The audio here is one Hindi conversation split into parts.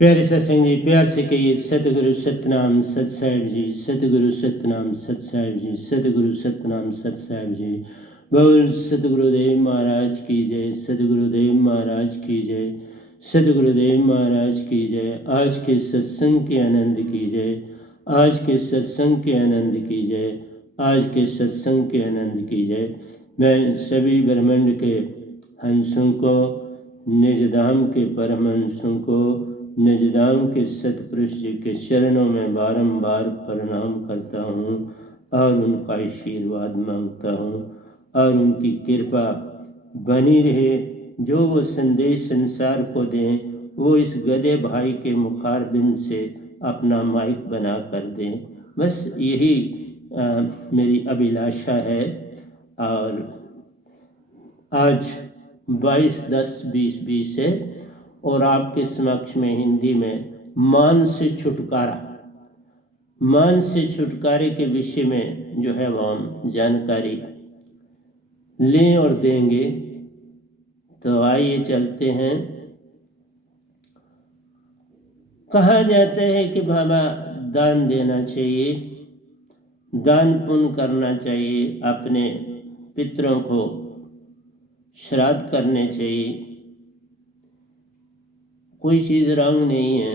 प्यारे सत्संग जी, प्यार से कहिए सतगुरु सतनाम सत साहिब जी, सतगुरु सतनाम सत साहिब जी, सतगुरु सतनाम सत साहिब जी। बोल सतगुरुदेव महाराज की जय, सतगुरुदेव महाराज की जय, सतगुरुदेव महाराज की जय। आज के सत्संग के आनंद की जय, आज के सत्संग के आनंद की जय, आज के सत्संग के आनंद की जय। मैं सभी ब्रह्मांड के हंसों को, निज धाम के परमहंसों को, निजधाम के सतपुरुष जी के चरणों में बारंबार प्रणाम करता हूँ और उनका आशीर्वाद मांगता हूँ और उनकी कृपा बनी रहे। जो वो संदेश संसार को दें, वो इस गधे भाई के मुखारबिंद से अपना माइक बना कर दें। बस यही मेरी अभिलाषा है। और आज 22/10/2020 है और आपके समक्ष में हिंदी में मान से छुटकारा, मान से छुटकारे के विषय में जो है वो हम जानकारी लें और देंगे। तो आइए चलते हैं। कहा जाता है कि बाबा दान देना चाहिए, दान पुण्य करना चाहिए, अपने पितरों को श्राद्ध करने चाहिए। कोई चीज़ रंग नहीं है,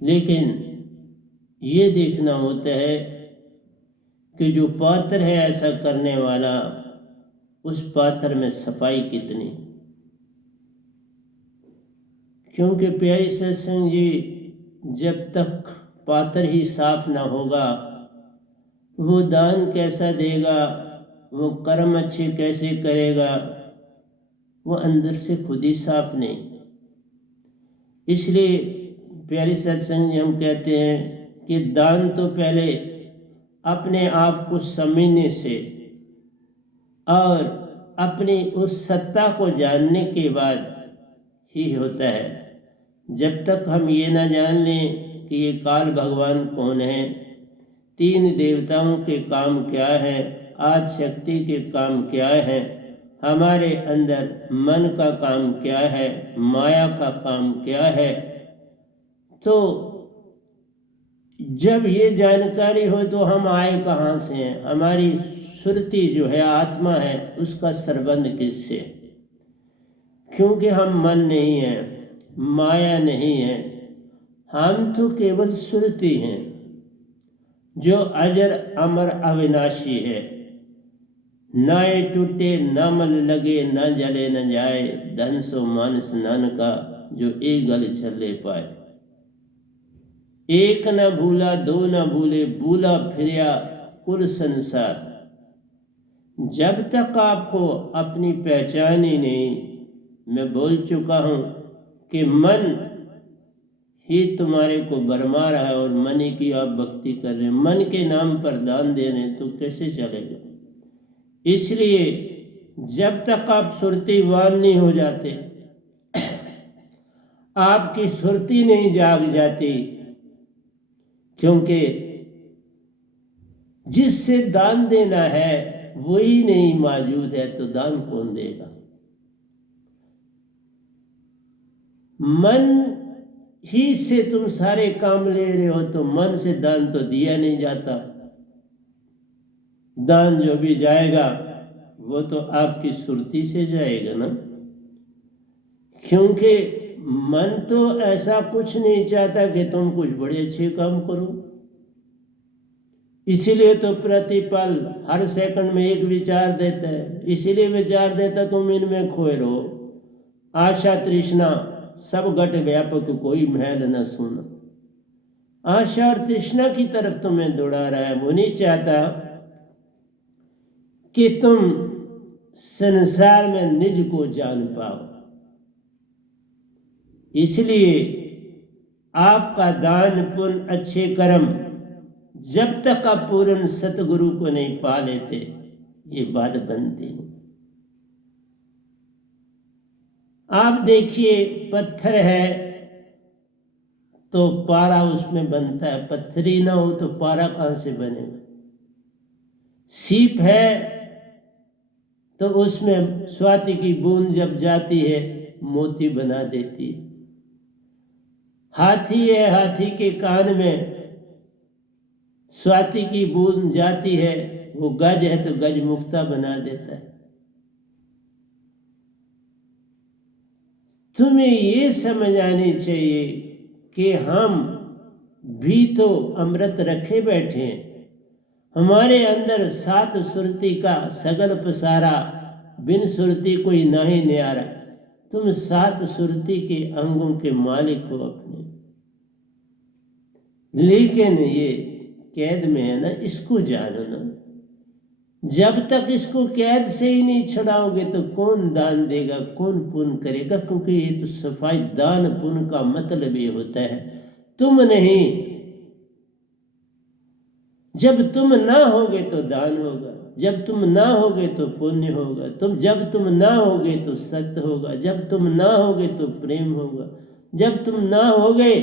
लेकिन ये देखना होता है कि जो पात्र है ऐसा करने वाला, उस पात्र में सफाई कितनी। क्योंकि प्यारी सत्संग जी, जब तक पात्र ही साफ ना होगा, वो दान कैसा देगा, वो कर्म अच्छे कैसे करेगा, वो अंदर से खुद ही साफ नहीं। इसलिए प्यारी सत्संग जी, हम कहते हैं कि दान तो पहले अपने आप को समझने से और अपनी उस सत्ता को जानने के बाद ही होता है। जब तक हम ये ना जान लें कि ये काल भगवान कौन है, तीन देवताओं के काम क्या है, आदि शक्ति के काम क्या है, हमारे अंदर मन का काम क्या है, माया का काम क्या है, तो जब ये जानकारी हो तो हम आए कहाँ से हैं। हमारी सुरति जो है, आत्मा है, उसका संबंध किससे? क्योंकि हम मन नहीं है, माया नहीं है, हम तो केवल सुरति हैं जो अजर अमर अविनाशी है। ना ये टूटे ना मल लगे, ना जले न जाए, धन सो मानस नानका जो एक गल चले पाए। एक न भूला दो न भूले, भूला फिरिया कुल संसार। जब तक आपको अपनी पहचान ही नहीं, मैं बोल चुका हूँ कि मन ही तुम्हारे को भरमा रहा है और मन ही की आप भक्ति कर रहे हैं, मन के नाम पर दान दे रहे हैं, तो कैसे चलेगा? इसलिए जब तक आप सुरतिवान नहीं हो जाते, आपकी सुरति नहीं जाग जाती, क्योंकि जिससे दान देना है वही नहीं मौजूद है, तो दान कौन देगा? मन ही से तुम सारे काम ले रहे हो, तो मन से दान तो दिया नहीं जाता। दान जो भी जाएगा वो तो आपकी सुरति से जाएगा ना, क्योंकि मन तो ऐसा कुछ नहीं चाहता कि तुम कुछ बड़े अच्छे काम करो। इसीलिए तो प्रतिपल हर सेकंड में एक विचार देता है, इसीलिए विचार देता तुम इनमें खोए रहो। आशा तृष्णा सब घट व्यापक, कोई महल न सुन। आशा और तृष्णा की तरफ तुम्हें दौड़ा रहा है। वो नहीं चाहता कि तुम संसार में निज को जान पाओ। इसलिए आपका दान पुण्य अच्छे कर्म जब तक आप पूर्ण सतगुरु को नहीं पा लेते, ये बात बनती नहीं। आप देखिए, पत्थर है तो पारा उसमें बनता है, पत्थरी ना हो तो पारा कहां से बनेगा? सीप है तो उसमें स्वाति की बूंद जब जाती है, मोती बना देती है। हाथी है, हाथी के कान में स्वाति की बूंद जाती है, वो गज है तो गज मुक्ता बना देता है। तुम्हें ये समझ आनी चाहिए कि हम भी तो अमृत रखे बैठे हैं। हमारे अंदर सात सुरती का सगल पसारा, बिन सुरती कोई नाही न्यारा। तुम सात सुरती के अंगों के मालिक हो अपने, लेकिन ये कैद में है ना, इसको जानो ना। जब तक इसको कैद से ही नहीं छुड़ाओगे तो कौन दान देगा, कौन पुण्य करेगा? क्योंकि ये तो सफाई दान पुण्य का मतलब ये होता है, तुम नहीं। जब तुम ना होगे तो दान होगा, जब तुम ना होगे तो पुण्य होगा, जब तुम ना होगे तो सत्य होगा, जब तुम ना होगे तो प्रेम होगा, जब तुम ना होगे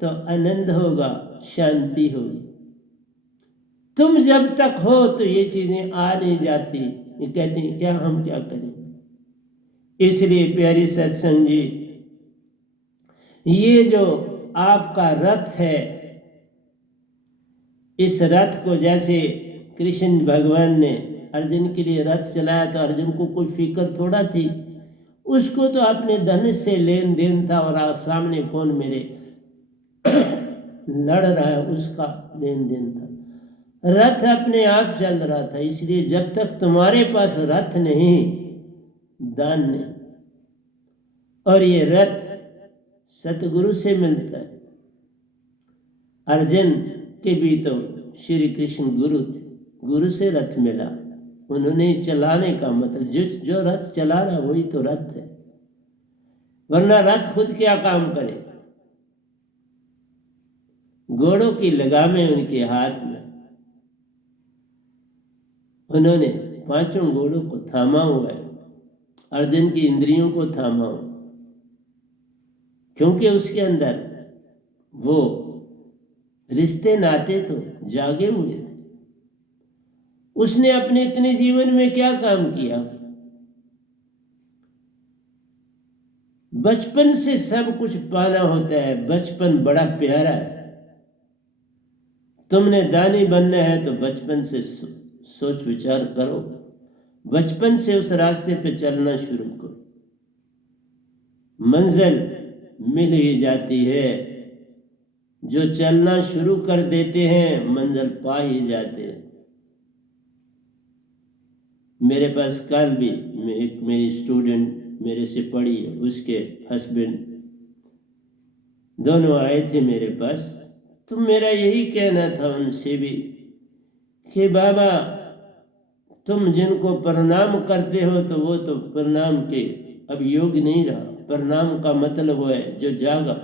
तो आनंद होगा, शांति होगी। तुम जब तक हो तो ये चीजें आ नहीं जाती। ये कहते हैं क्या, हम क्या करें? इसलिए प्यारी सत्संग जी, ये जो आपका रथ है, इस रथ को जैसे कृष्ण भगवान ने अर्जुन के लिए रथ चलाया तो अर्जुन को कोई फिक्र थोड़ा थी, उसको तो अपने धनुष से लेन देन था, और आज सामने कौन मेरे लड़ रहा है उसका लेन देन था। रथ अपने आप चल रहा था। इसलिए जब तक तुम्हारे पास रथ नहीं, दान नहीं। और ये रथ सतगुरु से मिलता है। अर्जुन के भी तो श्री कृष्ण गुरु थे, गुरु से रथ मिला, उन्होंने चलाने का मतलब, जो रथ चला रहा वही तो रथ है, वरना रथ खुद क्या काम करे? घोड़ों की लगामें उनके हाथ में, उन्होंने पांचों घोड़ों को थामा हुआ है, अर्जुन की इंद्रियों को थामा हुआ, क्योंकि उसके अंदर वो रिश्ते नाते तो जागे हुए थे। उसने अपने इतने जीवन में क्या काम किया? बचपन से सब कुछ पाना होता है, बचपन बड़ा प्यारा है। तुमने दानी बनना है तो बचपन से सोच विचार करो, बचपन से उस रास्ते पे चलना शुरू करो, मंजिल मिल ही जाती है। जो चलना शुरू कर देते हैं मंजिल पा ही जाते हैं। मेरे पास कल भी एक मेरी स्टूडेंट मेरे से पढ़ी है, उसके हस्बैंड दोनों आए थे मेरे पास। तो मेरा यही कहना था उनसे भी कि बाबा, तुम जिनको प्रणाम करते हो तो वो तो प्रणाम के अब योग नहीं रहा। प्रणाम का मतलब वो है जो जागा,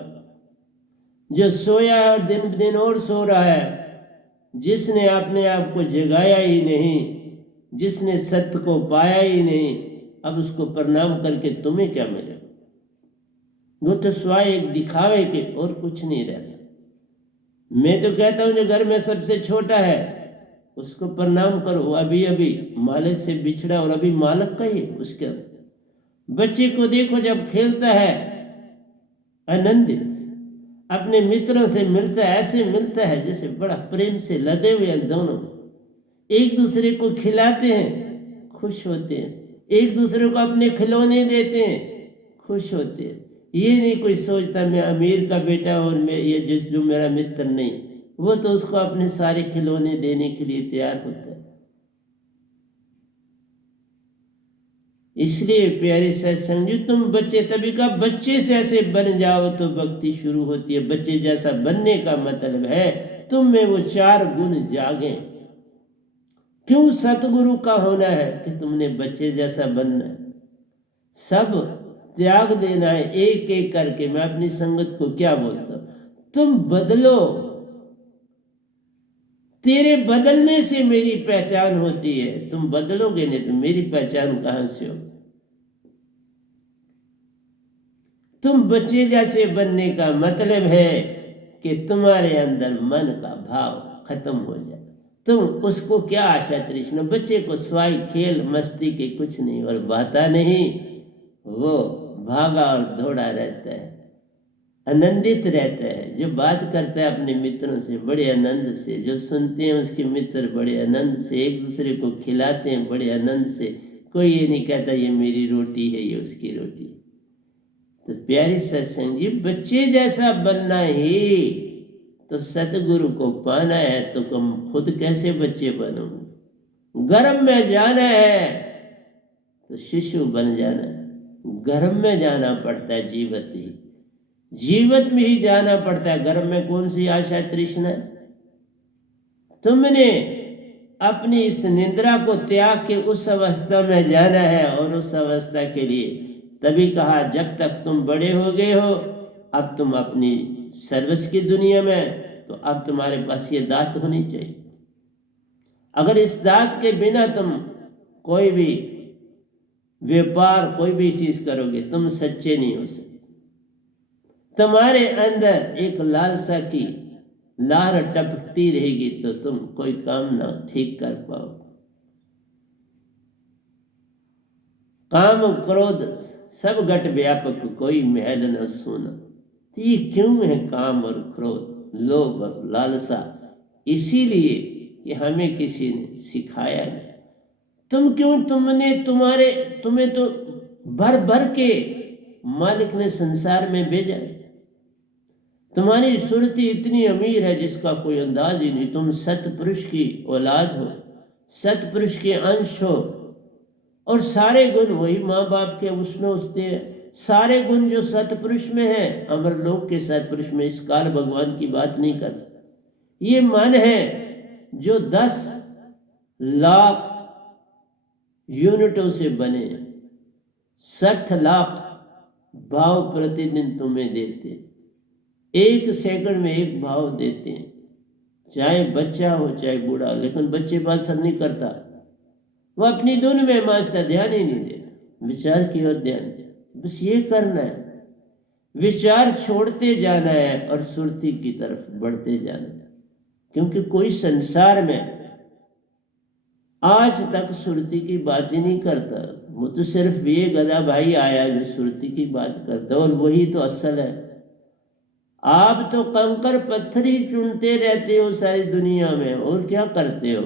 जो सोया है और दिन दिन और सो रहा है, जिसने अपने आप को जगाया ही नहीं, जिसने सत्य को पाया ही नहीं, अब उसको प्रणाम करके तुम्हें क्या मिलेगा? वो तो स्वाय एक दिखावे के और कुछ नहीं रहता। मैं तो कहता हूं जो घर में सबसे छोटा है उसको प्रणाम करो, अभी अभी मालिक से बिछड़ा और अभी मालिक का ही उसके। बच्चे को देखो जब खेलता है आनंदित, अपने मित्रों से मिलता है, ऐसे मिलता है जैसे बड़ा प्रेम से लदे हुए हैं दोनों, एक दूसरे को खिलाते हैं, खुश होते हैं, एक दूसरे को अपने खिलौने देते हैं, खुश होते हैं। ये नहीं कोई सोचता मैं अमीर का बेटा और मैं ये जो मेरा मित्र नहीं, वो तो उसको अपने सारे खिलौने देने के लिए तैयार होता है। इसलिए प्यारे सत्संग जी, तुम बच्चे, तभी का बच्चे से ऐसे बन जाओ तो भक्ति शुरू होती है। बच्चे जैसा बनने का मतलब है तुम में वो चार गुण जागे। क्यों सतगुरु का होना है? कि तुमने बच्चे जैसा बनना है, सब त्याग देना है एक एक करके। मैं अपनी संगत को क्या बोलता हूं, तुम बदलो, तेरे बदलने से मेरी पहचान होती है। तुम बदलोगे नहीं तो मेरी पहचान कहां से हो? तुम बच्चे जैसे बनने का मतलब है कि तुम्हारे अंदर मन का भाव खत्म हो जाए। तुम उसको क्या आशा तृष्णा, बच्चे को स्वाई खेल मस्ती के कुछ नहीं और बाता नहीं, वो भागा और दौड़ा रहता है। आनंदित रहता है, जो बात करता है अपने मित्रों से बड़े आनंद से, जो सुनते हैं उसके मित्र बड़े आनंद से, एक दूसरे को खिलाते हैं बड़े आनंद से। कोई ये नहीं कहता ये मेरी रोटी है, ये उसकी रोटी है। तो प्यारी सत्संग जी, बच्चे जैसा बनना ही तो सतगुरु को पाना है। तो तुम खुद कैसे बच्चे बनोगे? गर्भ में जाना है तो शिशु बन जाना है। गर्भ में जाना पड़ता है, जीवत में ही जाना पड़ता है। गर्भ में कौन सी आशा तृष्णा? तुमने अपनी इस निद्रा को त्याग के उस अवस्था में जाना है, और उस अवस्था के लिए तभी कहा जब तक तुम बड़े हो गए हो, अब तुम अपनी सर्विस की दुनिया में, तो अब तुम्हारे पास ये दात होनी चाहिए। अगर इस दात के बिना तुम कोई भी व्यापार, कोई भी चीज करोगे, तुम सच्चे नहीं हो सकते। तुम्हारे अंदर एक लालसा की लार टपकती रहेगी तो तुम कोई काम ना ठीक कर पाओ। काम क्रोध सब घट व्यापक, कोई महल न सोना। तो ये क्यों है काम और क्रोध, लोभ और लालसा? इसीलिए कि हमें किसी ने सिखाया नहीं। तुम्हें तो भर भर के मालिक ने संसार में भेजा। तुम्हारी सुरती इतनी अमीर है जिसका कोई अंदाज ही नहीं। तुम सतपुरुष की औलाद हो, सतपुरुष के अंश हो, और सारे गुण वही माँ बाप के उसमें होते हैं। सारे गुण जो सतपुरुष में है, अमरलोक के सतपुरुष में, इस काल भगवान की बात नहीं कर। ये मन है जो 10 लाख यूनिटों से बने, 60 लाख भाव प्रतिदिन तुम्हें देते, 1 सेकंड में 1 भाव देते हैं। चाहे बच्चा हो चाहे बूढ़ा, लेकिन बच्चे बात असर नहीं करता, वो अपनी धुन में मस्त है, ध्यान ही नहीं देता। विचार की ओर ध्यान दे, बस ये करना है, विचार छोड़ते जाना है और सुरती की तरफ बढ़ते जाना है। क्योंकि कोई संसार में आज तक सुरती की बात ही नहीं करता। वो तो सिर्फ ये गधा भाई आया जो सुरती की बात करता, और वही तो असल है। आप तो कंकर पत्थर ही चुनते रहते हो सारी दुनिया में, और क्या करते हो?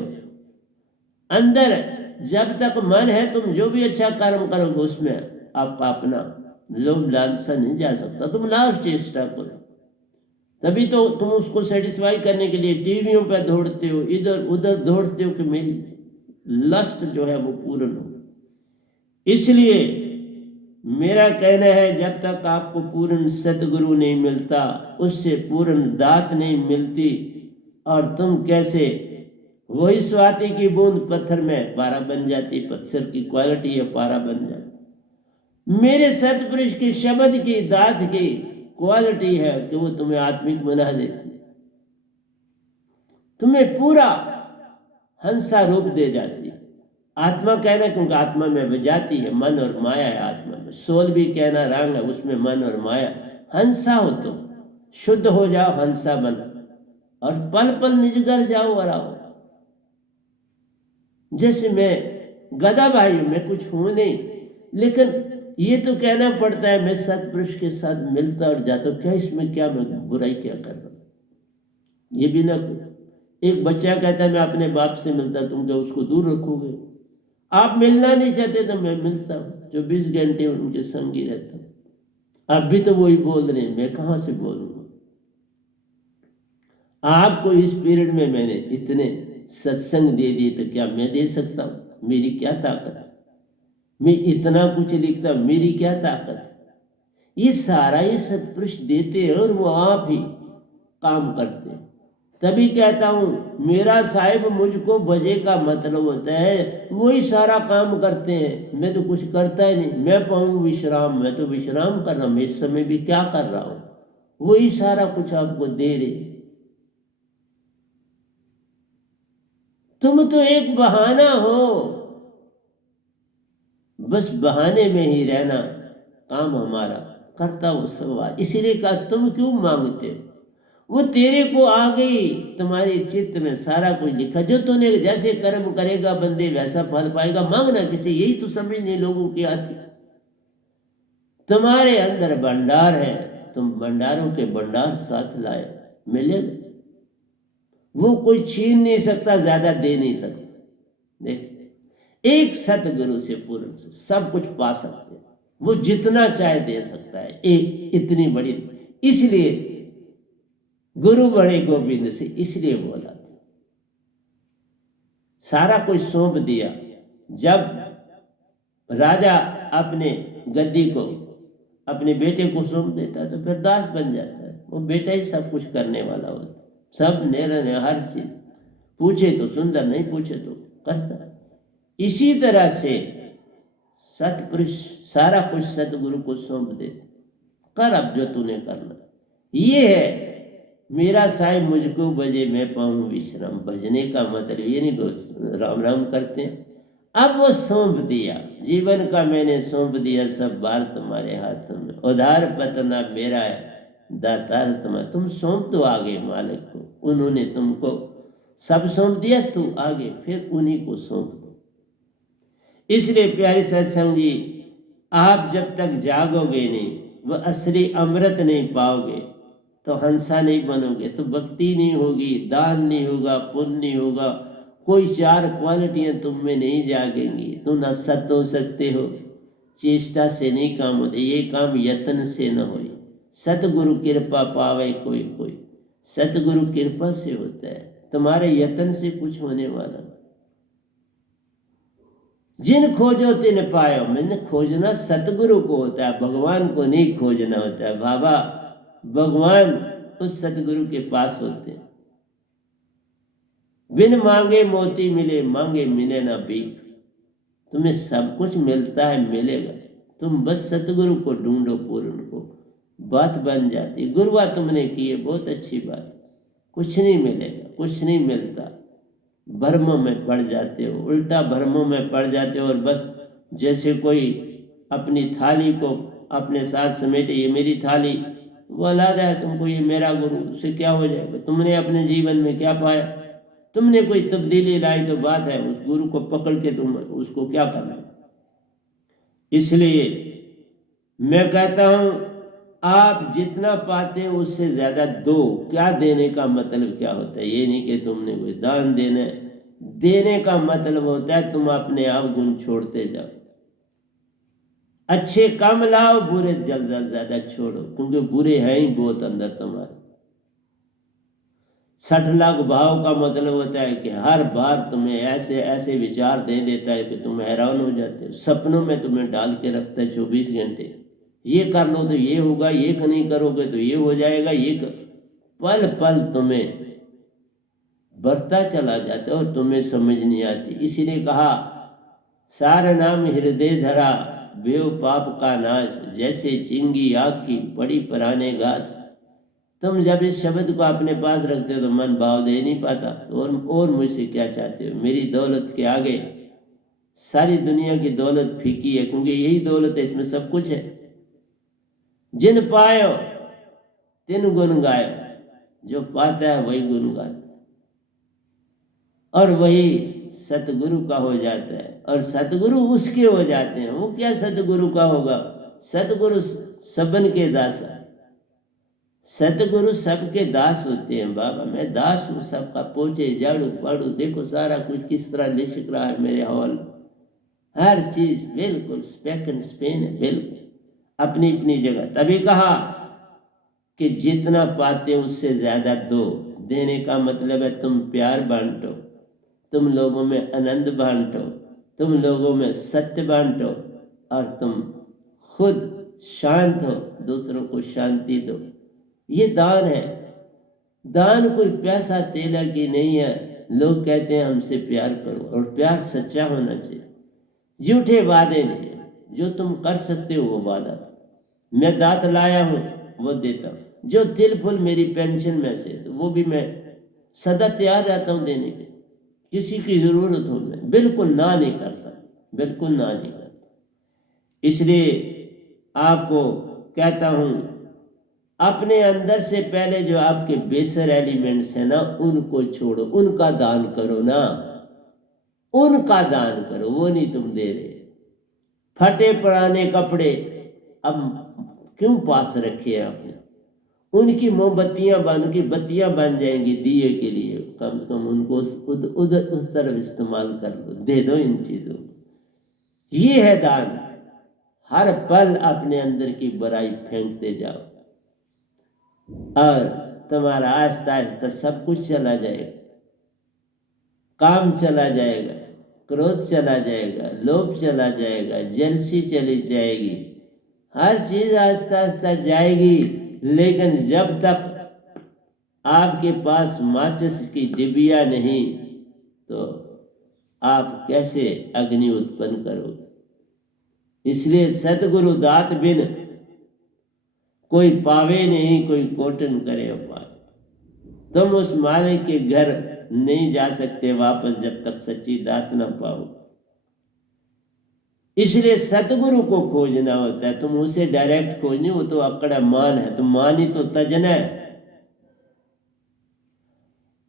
अंदर जब तक मन है, तुम जो भी अच्छा कर्म करोगे उसमें आपका अपना लोभ लालसा नहीं जा सकता। तुम लाख चेष्टा करो, तभी तो तुम उसको सेटिस्फाई करने के लिए टीवियों पर दौड़ते हो, इधर उधर दौड़ते हो कि मेरी लस्ट जो है वो पूर्ण हो। इसलिए मेरा कहना है, जब तक आपको पूर्ण सतगुरु नहीं मिलता, उससे पूर्ण दात नहीं मिलती, और तुम कैसे वही स्वाति की बूंद पत्थर में पारा बन जाती, पत्थर की क्वालिटी है पारा बन जाती। मेरे सतपुरुष के शब्द की दात की क्वालिटी है कि वो तुम्हें आत्मिक बना देती, तुम्हें पूरा हंसा रूप दे जाती। आत्मा कहना, क्योंकि आत्मा में बजाती है, मन और माया है आत्मा में। सोल भी कहना रंग है, उसमें मन और माया। हंसा हो तुम, शुद्ध हो जाओ, हंसा बन, और पल पल निजगर जाओ और आओ। जैसे मैं गधा भाई हूं, मैं कुछ हूं नहीं, लेकिन ये तो कहना पड़ता है मैं सतपुरुष के साथ मिलता और जाता। क्या इसमें क्या मैं बुराई क्या कर रहा हूं? ये भी ना, एक बच्चा कहता है मैं अपने बाप से मिलता, तुम क्या उसको दूर रखोगे? आप मिलना नहीं चाहते तो मैं मिलता हूँ, 24 घंटे उनके संग ही रहता हूँ। आप भी तो वही बोल रहे हैं, मैं कहां से बोलूंगा? आपको इस पीरियड में मैंने इतने सत्संग दे दिए, तो क्या मैं दे सकता हूं? मेरी क्या ताकत है? मैं इतना कुछ लिखता, मेरी क्या ताकत है? ये सारा ये सतपुरुष देते हैं, और वो आप ही काम करते हैं। तभी कहता हूं, मेरा साहिब मुझको भजे का मतलब होता है, वही सारा काम करते हैं, मैं तो कुछ करता ही नहीं। मैं पाऊं विश्राम, मैं तो विश्राम कर रहा हूं, मैं इस समय भी क्या कर रहा हूं? वही सारा कुछ आपको दे रहे। तुम तो एक बहाना हो, बस बहाने में ही रहना काम हमारा करता वो सवाल। इसीलिए कहा तुम क्यों मांगते हो? वो तेरे को आ गई, तुम्हारे चित्त में सारा कुछ लिखा। जो तूने जैसे कर्म करेगा बंदे वैसा फल पाएगा। मांगना किसे? यही तो समझ नहीं लोगों की आती। तुम्हारे अंदर भंडार है, तुम भंडारों के भंडार साथ लाए, मिलेगा। वो कोई छीन नहीं सकता, ज्यादा दे नहीं सकता। देख, एक सतगुरु से पूर्ण से सब कुछ पा सकते हैं। वो जितना चाहे दे सकता है, एक इतनी बड़ी। इसलिए गुरु बड़े गोविंद से इसलिए बोला था, सारा कुछ सौंप दिया। जब राजा अपने गद्दी को अपने बेटे को सौंप देता है तो फिर दास बन जाता है। वो बेटा ही सब कुछ करने वाला होता है, सब निर्णय, हर चीज। पूछे तो सुंदर, नहीं पूछे तो करता है। इसी तरह से सतपुरुष सारा कुछ सतगुरु को सौंप देते, कर अब जो तूने करना। ये है मेरा साईं मुझको भजे मैं पाऊं विश्राम। भजने का मतलब ये नहीं कि राम राम करते हैं। अब वो सौंप दिया, जीवन का मैंने सौंप दिया, सब बार तुम्हारे हाथों में। उधार पतना मेरा है, दातार तुम्हारा। तुम सौंप दो आगे मालिक को। उन्होंने तुमको सब सौंप दिया, तू आगे फिर उन्हीं को सौंप दो। इसलिए प्यारे सत्संग जी, आप जब तक जागोगे नहीं, वह असली अमृत नहीं पाओगे, तो हंसा नहीं बनोगे, तो भक्ति नहीं होगी, दान नहीं होगा, पुण्य नहीं होगा, कोई चार क्वालिटियां तुम में नहीं जागेंगी। तुम न सत हो सकते हो, चेष्टा से नहीं काम होते, ये काम यत्न से न हो। सतगुरु कृपा पावे कोई कोई, सतगुरु कृपा से होता है, तुम्हारे यत्न से कुछ होने वाला। जिन खोजो तिन पायो, मैंने खोजना सतगुरु को होता है, भगवान को नहीं खोजना होता है। बाबा भगवान उस सतगुरु के पास होते हैं। बिन मांगे मोती मिले, मांगे मिले ना भीख। तुम्हें सब कुछ मिलता है, मिलेगा, तुम बस सतगुरु को ढूंढो, पूर्ण को। बात बन जाती। गुरुआ तुमने की है, बहुत अच्छी बात। कुछ नहीं मिलेगा, कुछ नहीं मिलता। भ्रमों में पड़ जाते हो, उल्टा भ्रमों में पड़ जाते हो। और बस जैसे कोई अपनी थाली को अपने साथ समेटे, ये मेरी थाली, वो अलादा है तुमको, ये मेरा गुरु, उससे क्या हो जाएगा? तुमने अपने जीवन में क्या पाया? तुमने कोई तब्दीली लाई तो बात है, उस गुरु को पकड़ के तुम उसको क्या करना। इसलिए मैं कहता हूं, आप जितना पाते हो उससे ज्यादा दो। क्या देने का मतलब क्या होता है? ये नहीं कि तुमने कोई दान देना है। देने का मतलब होता है तुम अपने आप गुण छोड़ते जाओ। अच्छे कम लाओ, बुरे जल्द ज्यादा छोड़ो, क्योंकि बुरे हैं ही बहुत अंदर तुम्हारे। 60 लाख भाव का मतलब होता है कि हर बार तुम्हें ऐसे ऐसे विचार दे देता है कि तुम हैरान हो जाते हो। सपनों में तुम्हें डाल के रखता है 24 घंटे। ये कर लो तो ये होगा, ये नहीं करोगे तो ये हो जाएगा, पल पल तुम्हें बढ़ता चला जाता है और तुम्हें समझ नहीं आती। इसीलिए कहा, सारा नाम हृदय धरा, बेव पाप का नाश, जैसे चिंगी आग की पड़ी पुराने घास। तुम जब इस शब्द को अपने पास रखते हो तो मन भाव दे नहीं पाता। तो और मुझसे क्या चाहते हो? मेरी दौलत के आगे सारी दुनिया की दौलत फीकी है, क्योंकि यही दौलत है, इसमें सब कुछ है। जिन पायो तिन गुण गायो, जो पाता है वही गुण गाता है, और वही सतगुरु का हो जाता है। और सतगुरु उसके हो जाते हैं। वो क्या सतगुरु का होगा? सतगुरु सबन के दास है। सतगुरु सबके दास होते हैं। बाबा मैं दास हूँ सबका, पोछे झाड़ू पाड़ू, देखो सारा कुछ किस तरह लिशक रहा है मेरे हॉल। हर चीज बिल्कुल स्पेक एंड स्पेन है, बिल्कुल अपनी अपनी जगह। तभी कहा कि जितना पाते उससे ज्यादा दो। देने का मतलब है तुम प्यार बांटो, तुम लोगों में आनंद बांटो, तुम लोगों में सत्य बांटो, और तुम खुद शांत हो, दूसरों को शांति दो। ये दान है। दान कोई पैसा तेला की नहीं है। लोग कहते हैं हमसे प्यार करो, और प्यार सच्चा होना चाहिए, झूठे वादे नहीं है। जो तुम कर सकते हो वो वादा। मैं दांत लाया हूं वो देता हूं, जो तिल फुल मेरी पेंशन में से तो वो भी मैं सदा तैयार रहता हूं देने के। किसी की जरूरत हो मैं बिल्कुल ना नहीं करता, बिल्कुल ना नहीं करता। इसलिए आपको कहता हूं, अपने अंदर से पहले जो आपके बेसर एलिमेंट्स है ना, उनको छोड़ो, उनका दान करो ना, उनका दान करो। वो नहीं तुम दे रहे। फटे पुराने कपड़े अब क्यों पास रखे हैं आपने? उनकी मोमबत्तियां उनकी बत्तियां बन जाएंगी दिए के लिए। कम से कम उनको उधर उस तरफ इस्तेमाल कर लो, दे दो इन चीजों को। ये है दान। हर पल अपने अंदर की बुराई फेंकते जाओ और तुम्हारा आहिस्ता आहिस्ता सब कुछ चला जाएगा। काम चला जाएगा, क्रोध चला जाएगा, लोभ चला जाएगा, जेलसी चली जाएगी, हर चीज आहिस्ता आहिस्ता जाएगी। लेकिन जब तक आपके पास माचिस की डिबिया नहीं तो आप कैसे अग्नि उत्पन्न करोगे? इसलिए सतगुरु दात बिन कोई पावे नहीं, कोई कोटन करे उपाय। तुम उस मालिक के घर नहीं जा सकते वापस जब तक सच्ची दात ना पाओ। इसलिए सतगुरु को खोजना होता है। तुम उसे डायरेक्ट खोजने, वो तो अकड़ा मान है, तुम मान ही तो तजना है।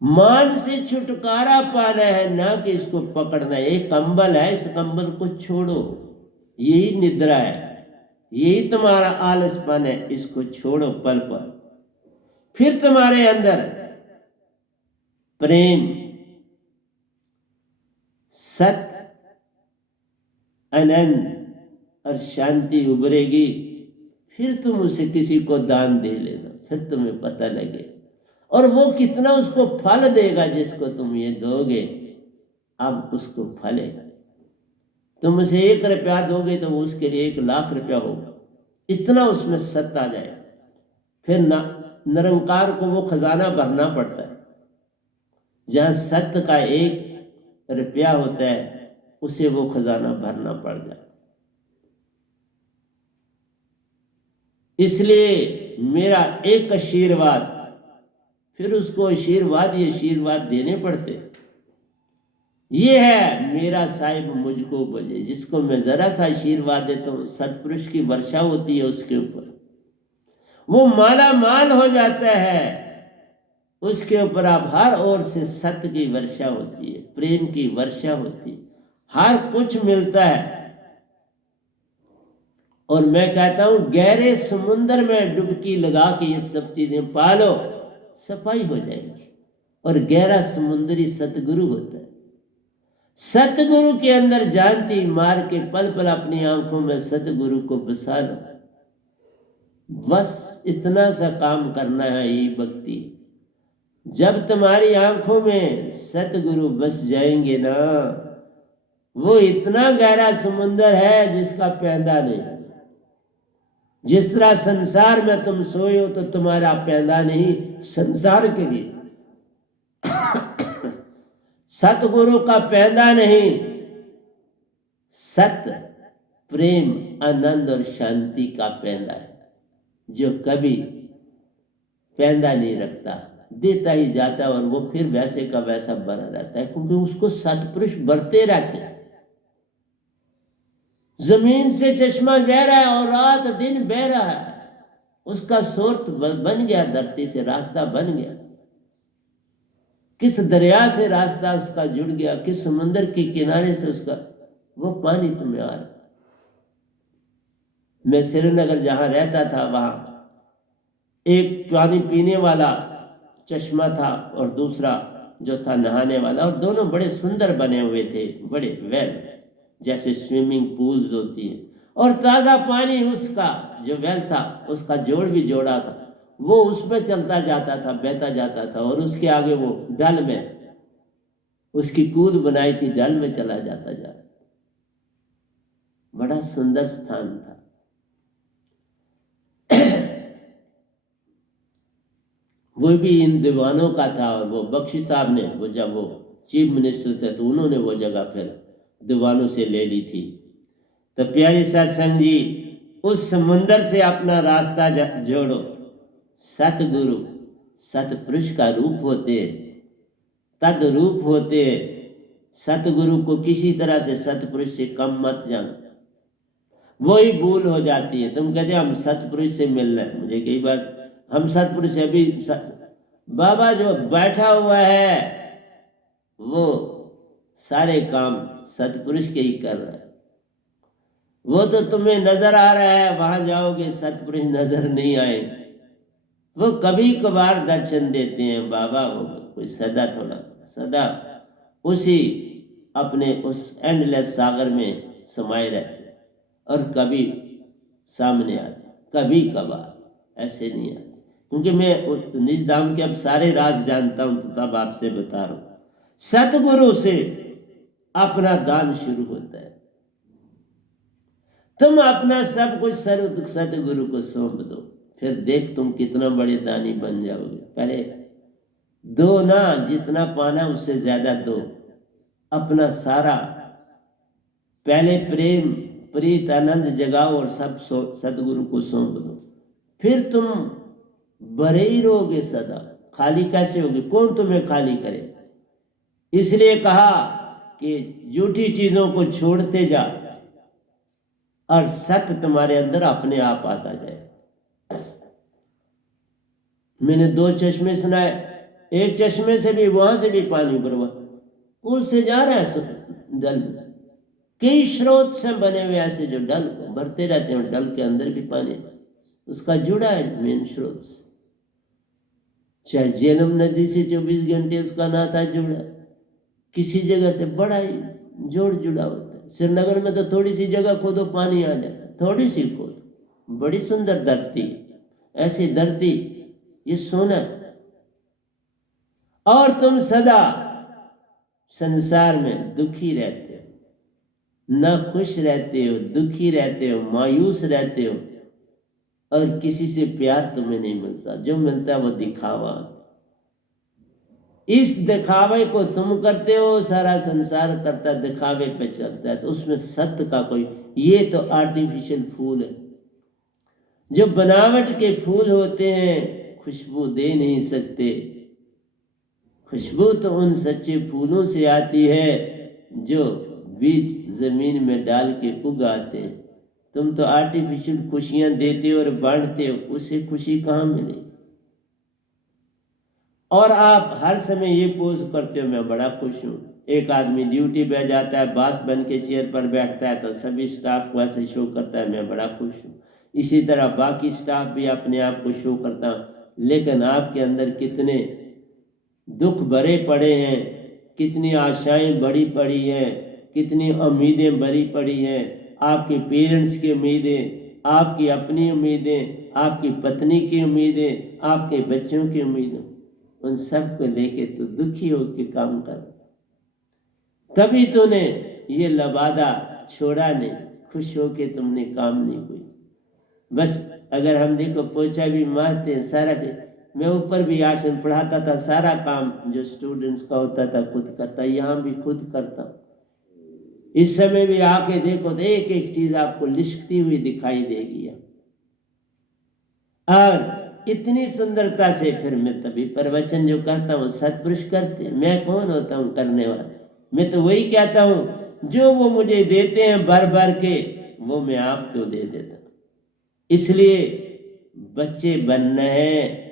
मान से छुटकारा पाना है, ना कि इसको पकड़ना। एक कंबल है, इस कंबल को छोड़ो, यही निद्रा है, यही तुम्हारा आलसपन है। इसको छोड़ो पल पल, फिर तुम्हारे अंदर प्रेम, सत्य, आनंद और शांति उभरेगी। फिर तुम उसे किसी को दान दे लेना, फिर तुम्हें पता लगे। और वो कितना उसको फल देगा जिसको तुम ये दोगे, अब उसको फले। तुम उसे 1 रुपया दोगे तो उसके लिए 1,00,000 रुपया होगा, इतना उसमें सत्य आ जाए। फिर निरंकार को वो खजाना भरना पड़ता है। जहां सत्य का 1 रुपया होता है उसे वो खजाना भरना पड़ जाता। इसलिए मेरा एक आशीर्वाद, फिर उसको आशीर्वाद ही आशीर्वाद देने पड़ते। ये है मेरा साहिब मुझको बजे, जिसको मैं जरा सा आशीर्वाद देता हूँ सतपुरुष की वर्षा होती है उसके ऊपर, वो माला माल हो जाता है। उसके ऊपर आप हर ओर से सत्य की वर्षा होती है, प्रेम की वर्षा होती है, हर कुछ मिलता है। और मैं कहता हूं गहरे समुद्र में डुबकी लगा के ये सब चीजें पालो, सफाई हो जाएगी। और गहरा समुद्री सतगुरु होता है। सतगुरु के अंदर जानती मार के पल पल अपनी आंखों में सतगुरु को बसा लो। बस इतना सा काम करना है, ये भक्ति। जब तुम्हारी आंखों में सतगुरु बस जाएंगे ना, वो इतना गहरा समुंदर है जिसका पैंदा नहीं। जिस तरह संसार में तुम सोए हो तो तुम्हारा पैंदा नहीं संसार के लिए, सतगुरु का पैंदा नहीं, सत्य, प्रेम, आनंद और शांति का पैंदा है, जो कभी पैंदा नहीं रखता, देता ही जाता है। और वो फिर वैसे का वैसा बना रहता है, क्योंकि उसको सतपुरुष बरते रहते हैं। जमीन से चश्मा बह रहा है और रात दिन बह रहा है, उसका सोर्थ बन गया, धरती से रास्ता बन गया। किस दरिया से रास्ता उसका जुड़ गया, किस समुद्र के किनारे से उसका वो पानी तुम्हें आ रहा। मैं श्रीनगर जहां रहता था वहां एक पानी पीने वाला चश्मा था और दूसरा जो था नहाने वाला, और दोनों बड़े सुंदर बने हुए थे, बड़े वेल जैसे स्विमिंग पूल्स होती है। और ताज़ा पानी उसका जो वेल था उसका जोड़ भी जोड़ा था, वो उसमें चलता जाता था, बहता जाता था। और उसके आगे वो डल में उसकी कूद बनाई थी, डल में चला जाता। बड़ा सुंदर स्थान था। वो भी इन दीवानों का था। और वो बख्शी साहब ने, वो जब वो चीफ मिनिस्टर थे तो उन्होंने वो जगह फिर दीवानों से ले ली थी। तो प्यारे सत्संग जी, उस समुंदर से अपना रास्ता जोड़ो। सतगुरु सतपुरुष का रूप होते, तद रूप होते। सतगुरु को किसी तरह से सतपुरुष से कम मत जानो, वही भूल हो जाती है। तुम कहते हम सतपुरुष से मिलना है, मुझे कई बार हम सतपुरुष से अभी बाबा जो बैठा हुआ है वो सारे काम सतपुरुष के ही कर रहा है। वो तो तुम्हें नजर आ रहा है, वहां जाओगे सतपुरुष नजर नहीं आए। वो कभी कभार दर्शन देते हैं बाबा, वो कोई सदा थोड़ा, सदा उसी अपने उस एंडलेस सागर में समाये रहते हैं। और कभी सामने आते, कभी कभार, ऐसे नहीं आते। क्योंकि मैं उस निज धाम के अब सारे राज जानता हूं, तो तब आपसे बता रहा हूं। सतगुरु से अपना दान शुरू होता है। तुम अपना सब कुछ सतगुरु को सौंप दो, फिर देख तुम कितना बड़े दानी बन जाओगे। पहले दो ना, जितना पाना उससे ज्यादा दो। अपना सारा पहले प्रेम प्रीत आनंद जगाओ और सब सतगुरु को सौंप दो, फिर तुम भरे ही रहोगे सदा। खाली कैसे होगे? कौन तुम्हें खाली करे? इसलिए कहा कि झूठी चीजों को छोड़ते जा और सत्य तुम्हारे अंदर अपने आप आता जाए। मैंने 2 चश्मे सुनाए, एक चश्मे से भी वहां से भी पानी भरवा, कुल से जा रहा है डल में। कई स्रोत से बने हुए ऐसे जो डल भरते रहते हैं, डल के अंदर भी पानी उसका जुड़ा है मेन स्रोत से। चाहे झेलम नदी से 24 घंटे उसका नाता जुड़ा, किसी जगह से बड़ा ही जोड़ जुड़ा होता है। श्रीनगर में तो थोड़ी सी जगह खोदो पानी आ जाता है, थोड़ी सी खोदो, बड़ी सुंदर धरती, ऐसी धरती ये सोना। और तुम सदा संसार में दुखी रहते हो, ना खुश रहते हो, दुखी रहते हो, मायूस रहते हो, और किसी से प्यार तुम्हें नहीं मिलता। जो मिलता है वो दिखावा। इस दिखावे को तुम करते हो, सारा संसार करता है, दिखावे पे चलता है। तो उसमें सत्य का कोई, ये तो आर्टिफिशियल फूल है। जो बनावट के फूल होते हैं खुशबू दे नहीं सकते। खुशबू तो उन सच्चे फूलों से आती है जो बीज जमीन में डाल के उगाते हैं। तुम तो आर्टिफिशियल खुशियां देते हो और बांटते हो, उससे खुशी कहाँ मिलेगी? और आप हर समय ये पोज करते हो, मैं बड़ा खुश हूँ। एक आदमी ड्यूटी पे जाता है, बास बन के चेयर पर बैठता है, तो सभी स्टाफ को ऐसे शो करता है, मैं बड़ा खुश हूँ। इसी तरह बाकी स्टाफ भी अपने आप को शो करता। लेकिन आपके अंदर कितने दुख भरे पड़े हैं, कितनी आशाएं बड़ी पड़ी हैं, कितनी उम्मीदें भरी पड़ी हैं। आपके पेरेंट्स की उम्मीदें, आपकी अपनी उम्मीदें, आपकी पत्नी की उम्मीदें, आपके बच्चों की उम्मीदें, उन सब को लेके तो दुखी होकर काम कर। कभी तूने ये लबादा छोड़ा नहीं, खुश होके तुमने काम नहीं कोई। बस अगर हम देखो पोछा भी मारते हैं सारा, मैं ऊपर भी आश्रम पढ़ाता था, सारा काम जो स्टूडेंट्स का होता था खुद करता, यहाँ भी खुद करता। इस समय भी आके देखो तो एक एक चीज आपको लिखती हुई दिखाई देगी। और इतनी सुंदरता से फिर मैं तभी प्रवचन जो करता हूँ सत्पुरुष करते, मैं कौन होता हूँ करने वाला? मैं तो वही कहता हूँ जो वो मुझे देते हैं भर भर के, वो मैं आपको दे देता हूँ। इसलिए बच्चे बनना है,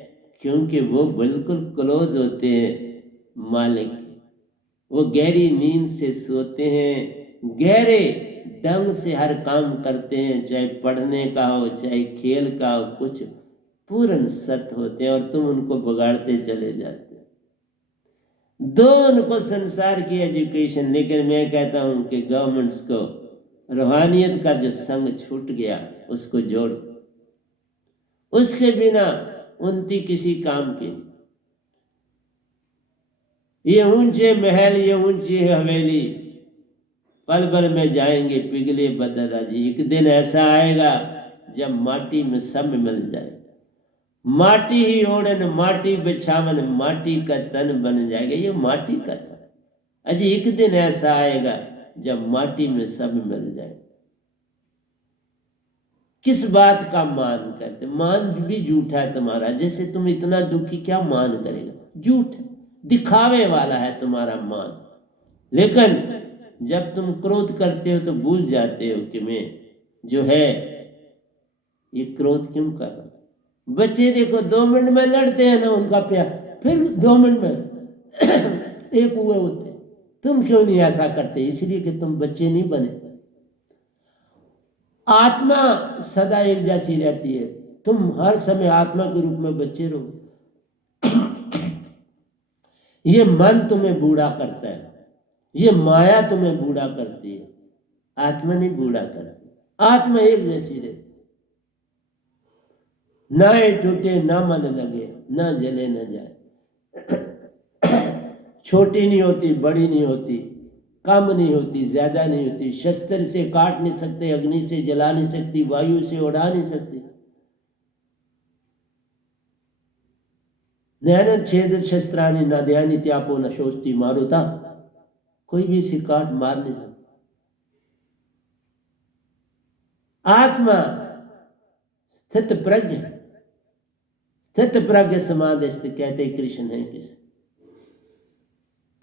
क्योंकि वो बिल्कुल क्लोज होते हैं मालिक। वो गहरी नींद से सोते हैं, गहरे ढंग से हर काम करते हैं, चाहे पढ़ने का हो चाहे खेल का हो, कुछ पूर्ण सत्य होते हैं। और तुम उनको बिगाड़ते चले जाते हो। दो उनको संसार की एजुकेशन, लेकिन मैं कहता हूं कि गवर्नमेंट्स को रूहानियत का जो संग छूट गया उसको जोड़, उसके बिना उन्नति किसी काम की नहीं। ये ऊंचे महल, ये ऊंची हवेली पल पल में जाएंगे पिघले बदल जी। एक दिन ऐसा आएगा जब माटी में सब मिल जाएगा, माटी ही ओढ़न माटी बिछावन, माटी का तन बन जाएगा। ये माटी का तन अजी, एक दिन ऐसा आएगा जब माटी में सब मिल जाए। किस बात का मान करते? मान भी झूठा है तुम्हारा। जैसे तुम इतना दुखी, क्या मान करेगा? झूठ, दिखावे वाला है तुम्हारा मान। लेकिन जब तुम क्रोध करते हो तो भूल जाते हो कि मैं जो है ये क्रोध क्यों कर रहा हूं। बच्चे देखो 2 मिनट में लड़ते हैं ना, उनका प्यार, फिर 2 मिनट में एक हुए होते। तुम क्यों नहीं ऐसा करते? इसलिए कि तुम बच्चे नहीं बने। आत्मा सदा एक जैसी रहती है। तुम हर समय आत्मा के रूप में बचे रहो। ये मन तुम्हें बूढ़ा करता है, ये माया तुम्हें बूढ़ा करती है, आत्मा नहीं बूढ़ा करती। आत्मा एक जैसी रहती, ना ये टूटे, ना मन लगे, ना जले न जाए। छोटी नहीं होती, बड़ी नहीं होती, कम नहीं होती, ज्यादा नहीं होती, शस्त्र से काट नहीं सकते, अग्नि से जला नहीं सकती, वायु से उड़ा नहीं सकती। नैन छेद शस्त्रानि नद्यानि त्यापो न शोचती मारुता, कोई भी इसे काट मार नहीं सकता। आत्मा स्थित प्रज्ञ, स्थित प्रज्ञ समाधिस्थ कहते कृष्ण है किस।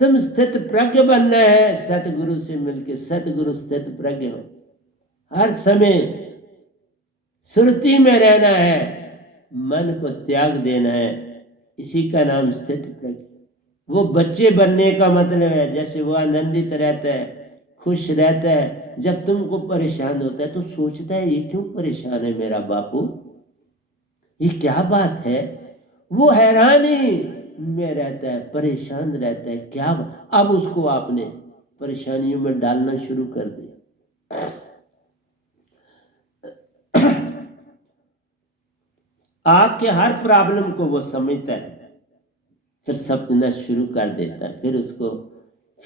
तुम स्थित प्रज्ञ बनना है, सतगुरु से मिलकर सतगुरु स्थित प्रज्ञ हो। हर समय सुरती में रहना है, मन को त्याग देना है, इसी का नाम स्थित प्रज्ञ। वो बच्चे बनने का मतलब है, जैसे वो आनंदित रहता है, खुश रहता है। जब तुमको परेशान होता है तो सोचता है ये क्यों परेशान है मेरा बापू, ये क्या बात है। वो हैरानी में रहता है, परेशान रहता है, क्या अब उसको आपने परेशानियों में डालना शुरू कर दिया। आपके हर प्रॉब्लम को वो समझता है, फिर समझना शुरू कर देता है,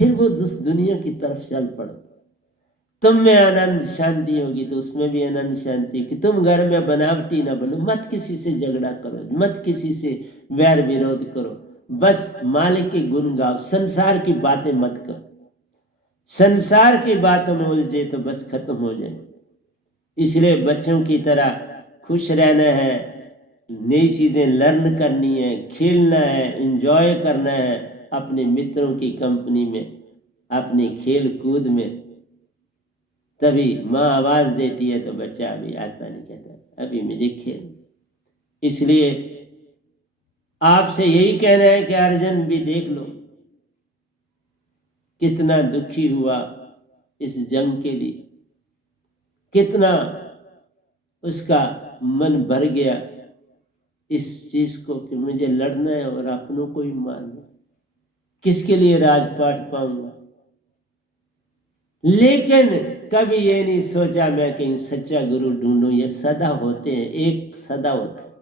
फिर वो दुनिया की तरफ चल पड़ता। तुम में आनंद शांति होगी तो उसमें भी आनंद शांति, कि तुम घर में बनावटी ना बनो, मत किसी से झगड़ा करो, मत किसी से वैर विरोध करो, बस मालिक के गुण गाओ, संसार की बातें मत करो। संसार की बातों में उलझे तो बस खत्म हो जाए। इसलिए बच्चों की तरह खुश रहना है, नई चीजें लर्न करनी है, खेलना है, एंजॉय करना है अपने मित्रों की कंपनी में, अपने खेल कूद में। तभी माँ आवाज देती है तो बच्चा अभी आता नहीं, कहता अभी मुझे खेल। इसलिए आपसे यही कहना है कि अर्जुन भी देख लो कितना दुखी हुआ इस जंग के लिए, कितना उसका मन भर गया इस चीज को कि मुझे लड़ना है और अपनों को ही मारना, किसके लिए राजपाट पाऊंगा। लेकिन कभी ये नहीं सोचा मैं कहीं सच्चा गुरु ढूंढूं। ये सदा होते हैं, एक सदा होता है,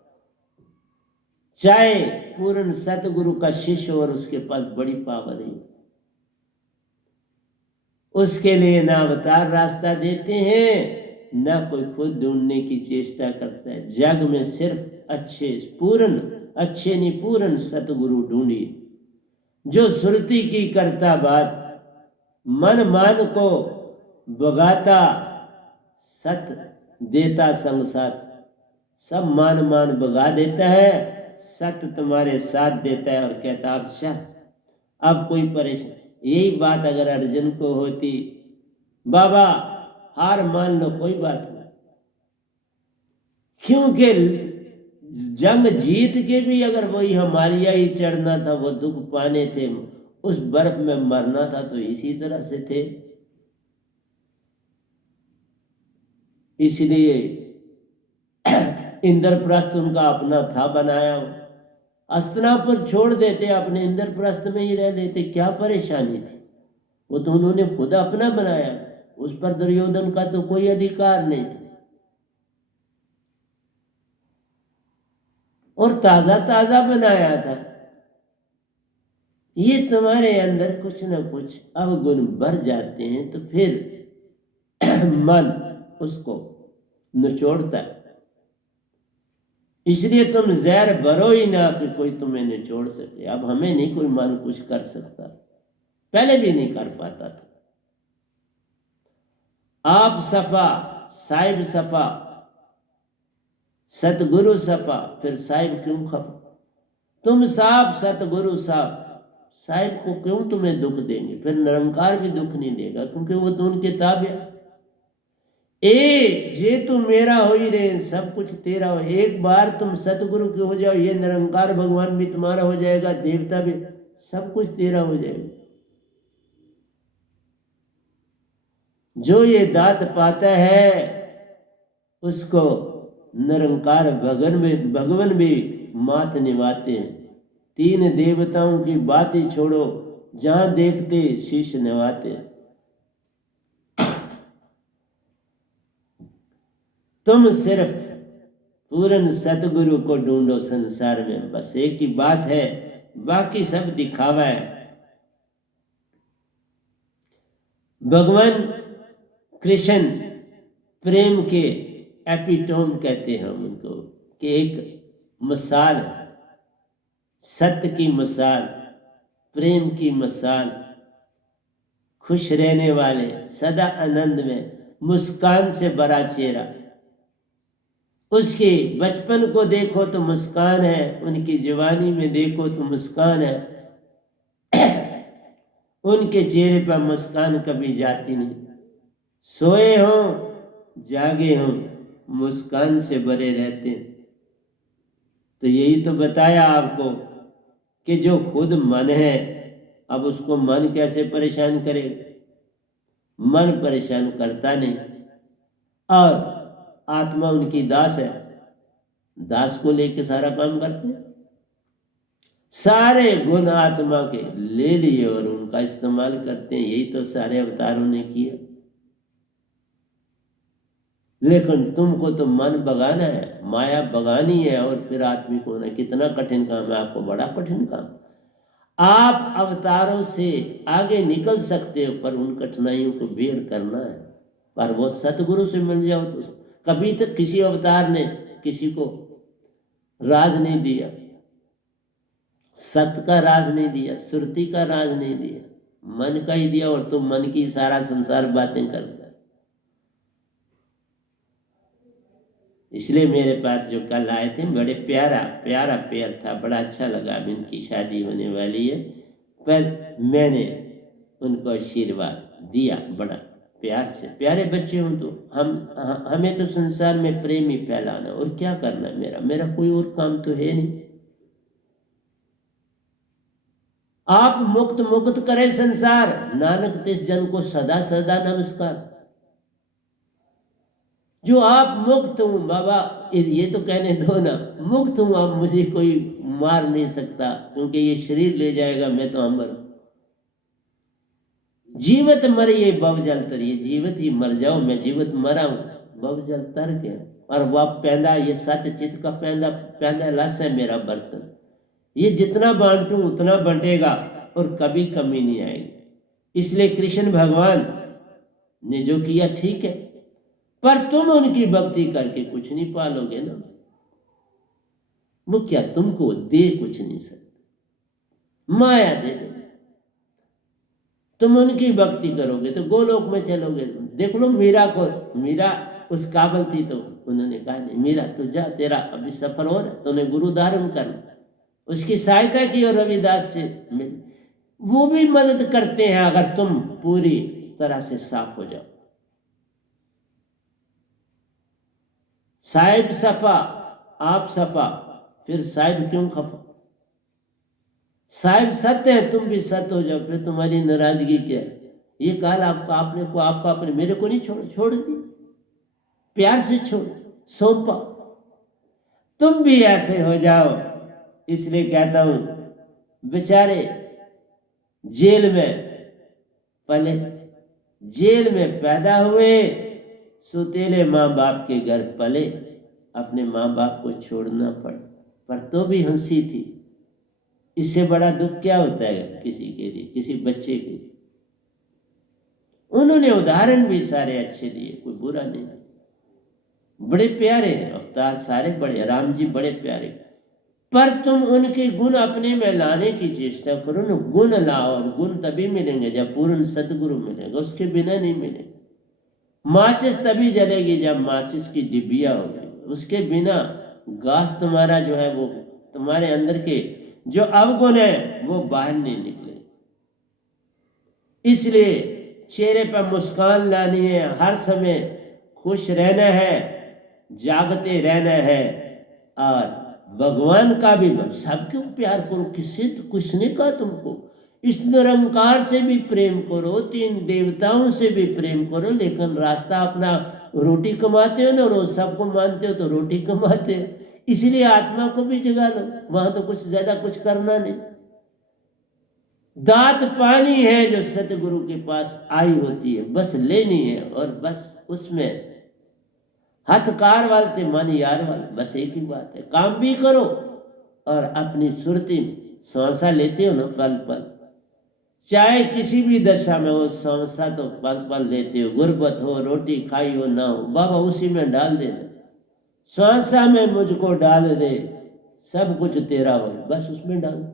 चाहे पूर्ण सतगुरु का शिष्य और उसके पास बड़ी पावर है, उसके लिए ना अवतार रास्ता देते हैं, ना कोई खुद ढूंढने की चेष्टा करता है। जग में सिर्फ अच्छे नहीं पूर्ण सतगुरु ढूंढिए, जो सुरती की करता बात, मन मान को बगाता, सत देता संग साथ। सब मान बगा देता है, सत तुम्हारे साथ देता है और कहता अच्छा अब कोई परेशान। यही बात अगर अर्जुन को होती, बाबा हार मान लो कोई बात नहीं, क्योंकि जंग जीत के भी अगर वही हिमालय ही चढ़ना था, वो दुख पाने थे, उस बर्फ में मरना था तो इसी तरह से थे। इसलिए इंद्रप्रस्थ उनका अपना था बनाया, हस्तिनापुर छोड़ देते, अपने इंद्रप्रस्थ में ही रह लेते, क्या परेशानी थी। वो तो उन्होंने खुद अपना बनाया, उस पर दुर्योधन का तो कोई अधिकार नहीं था। और ताजा ताजा बनाया था। ये तुम्हारे अंदर कुछ ना कुछ अवगुण भर जाते हैं तो फिर मन उसको निचोड़ता है। इसलिए तुम जहर भरो ही ना कि कोई तुम्हें निचोड़ सके। अब हमें नहीं कोई मन कुछ कर सकता, पहले भी नहीं कर पाता था। आप सफा, साहिब सफा, सतगुरु सफा, फिर साहिब क्यों खफा। तुम साफ, सतगुरु साफ, साहिब को क्यों तुम्हें दुख देंगे। फिर निरंकार भी दुख नहीं देगा, क्योंकि वो तो उनके ताबे। जे तुम मेरा हो ही रहे, सब कुछ तेरा हो। एक बार तुम सतगुरु के हो जाओ, ये निरंकार भगवान भी तुम्हारा हो जाएगा, देवता भी, सब कुछ तेरा हो जाएगा। जो ये दात पाता है उसको निरंकार भगवान भी मात निभाते हैं। तीन देवताओं की बात ही छोड़ो, जहां देखते शीश निभाते। तुम सिर्फ पूर्ण सतगुरु को ढूंढो संसार में, बस एक ही बात है, बाकी सब दिखावा है। भगवान कृष्ण प्रेम के एपिटोम कहते हैं हम उनको, कि एक मिसाल, सत्य की मिसाल, प्रेम की मिसाल, खुश रहने वाले, सदा आनंद में, मुस्कान से भरा चेहरा। उसके बचपन को देखो तो मुस्कान है, उनकी जवानी में देखो तो मुस्कान है। उनके चेहरे पर मुस्कान कभी जाती नहीं। सोए हों जागे हों, मुस्कान से भरे रहते हैं। तो यही तो बताया आपको कि जो खुद मन है, अब उसको मन कैसे परेशान करे? मन परेशान करता नहीं। और आत्मा उनकी दास है, दास को लेके सारा काम करते हैं। सारे गुण आत्मा के ले लिए और उनका इस्तेमाल करते हैं। यही तो सारे अवतारों ने किया। लेकिन तुमको तो मन भगाना है, माया भगानी है, और फिर आत्मिक होना कितना कठिन काम है आपको, बड़ा कठिन काम। आप अवतारों से आगे निकल सकते हो, पर उन कठिनाइयों को बेर करना है। पर वो सतगुरु से मिल जाओ तो कभी तक किसी अवतार ने किसी को राज नहीं दिया, सत्य का राज नहीं दिया, सुरती का राज नहीं दिया, मन का ही दिया। और तुम मन की सारा संसार बातें करता। इसलिए मेरे पास जो कल आए थे, बड़े प्यारा प्यारा पेयर था, बड़ा अच्छा लगा। अब इनकी शादी होने वाली है, पर मैंने उनको आशीर्वाद दिया बड़ा प्यार से। प्यारे बच्चे हों तो हमें तो संसार में प्रेम ही फैलाना, और क्या करना है मेरा कोई और काम तो है नहीं। आप मुक्त मुक्त करे संसार, नानक तिस जन को सदा सदा नमस्कार। जो आप मुक्त हूं बाबा, ये तो कहने दो ना, मुक्त हूं, अब मुझे कोई मार नहीं सकता, क्योंकि ये शरीर ले जाएगा, मैं तो अमर हूं। जीवत मरिए भव जल तरिए, जीवत ही मर जाओ, मैं जीवत मरा हूं, भव जल तर गया। और वह पैदा, ये सत्य चित्त का पैदा लस है मेरा बर्तन। ये जितना बांटूं उतना बंटेगा, और कभी कमी नहीं आएगी। इसलिए कृष्ण भगवान ने जो किया ठीक है, पर तुम उनकी भक्ति करके कुछ नहीं पालोगे ना। वो क्या तुमको दे कुछ नहीं सकते, माया दे दे। तुम उनकी भक्ति करोगे तो गोलोक में चलोगे। देख लो मीरा को, मीरा उस काबल थी तो उन्होंने कहा नहीं मीरा तू जा, तेरा अभी सफर हो रहा, तूने गुरु धारण करना। उसकी सहायता की और रविदास से मिल, वो भी मदद करते हैं अगर तुम पूरी तरह से साफ हो जाओ। साहिब सफा, आप सफा, फिर साहिब क्यों खफा? साहिब सत्य है, तुम भी सत्य हो जाओ, फिर तुम्हारी नाराजगी क्या है? ये काल आपका आपने को आपका अपने मेरे को नहीं छोड़ दी, प्यार से छोड़ सौंपा। तुम भी ऐसे हो जाओ। इसलिए कहता हूं, बेचारे जेल में पले, जेल में पैदा हुए, सुतेले माँ बाप के घर पले, अपने माँ बाप को छोड़ना पड़ा, पर तो भी हंसी थी। इससे बड़ा दुख क्या होता है किसी के लिए, किसी बच्चे के लिए? उन्होंने उदाहरण भी सारे अच्छे दिए, कोई बुरा नहीं। बड़े प्यारे हैं अवतार सारे, बड़े राम जी बड़े प्यारे, पर तुम उनके गुण अपने में लाने की चेष्टा करो ना। गुण लाओ, और गुण तभी मिलेंगे जब पूर्ण सतगुरु मिलेगा, उसके बिना नहीं मिलेगा। माचिस तभी जलेगी जब माचिस की डिबिया होगी, उसके बिना गैस तुम्हारा जो है वो तुम्हारे अंदर के जो अवगुण है वो बाहर नहीं निकले। इसलिए चेहरे पर मुस्कान लानी है, हर समय खुश रहना है, जागते रहना है, और भगवान का भी सबको प्यार करो। किससे तो किसने कहा तुमको? इस निरंकार से भी प्रेम करो, तीन देवताओं से भी प्रेम करो, लेकिन रास्ता अपना रोटी कमाते हो ना, रोज सबको मानते हो तो रोटी कमाते हो, इसलिए आत्मा को भी जगा लो। वहां तो कुछ ज्यादा कुछ करना नहीं। दात पानी है जो सतगुरु के पास आई होती है, बस लेनी है और बस उसमें हथकार वालते मन यार वाले, बस एक ही बात है। काम भी करो और अपनी सुरती सांसा लेते हो ना पल पल, चाहे किसी भी दशा में हो सांसा तो पल पल लेते हो, गुर्बत हो, रोटी खाई हो ना हो, बाबा उसी में डाल देना। सांसा में मुझको डाल दे, सब कुछ तेरा हो, बस उसमें डाल।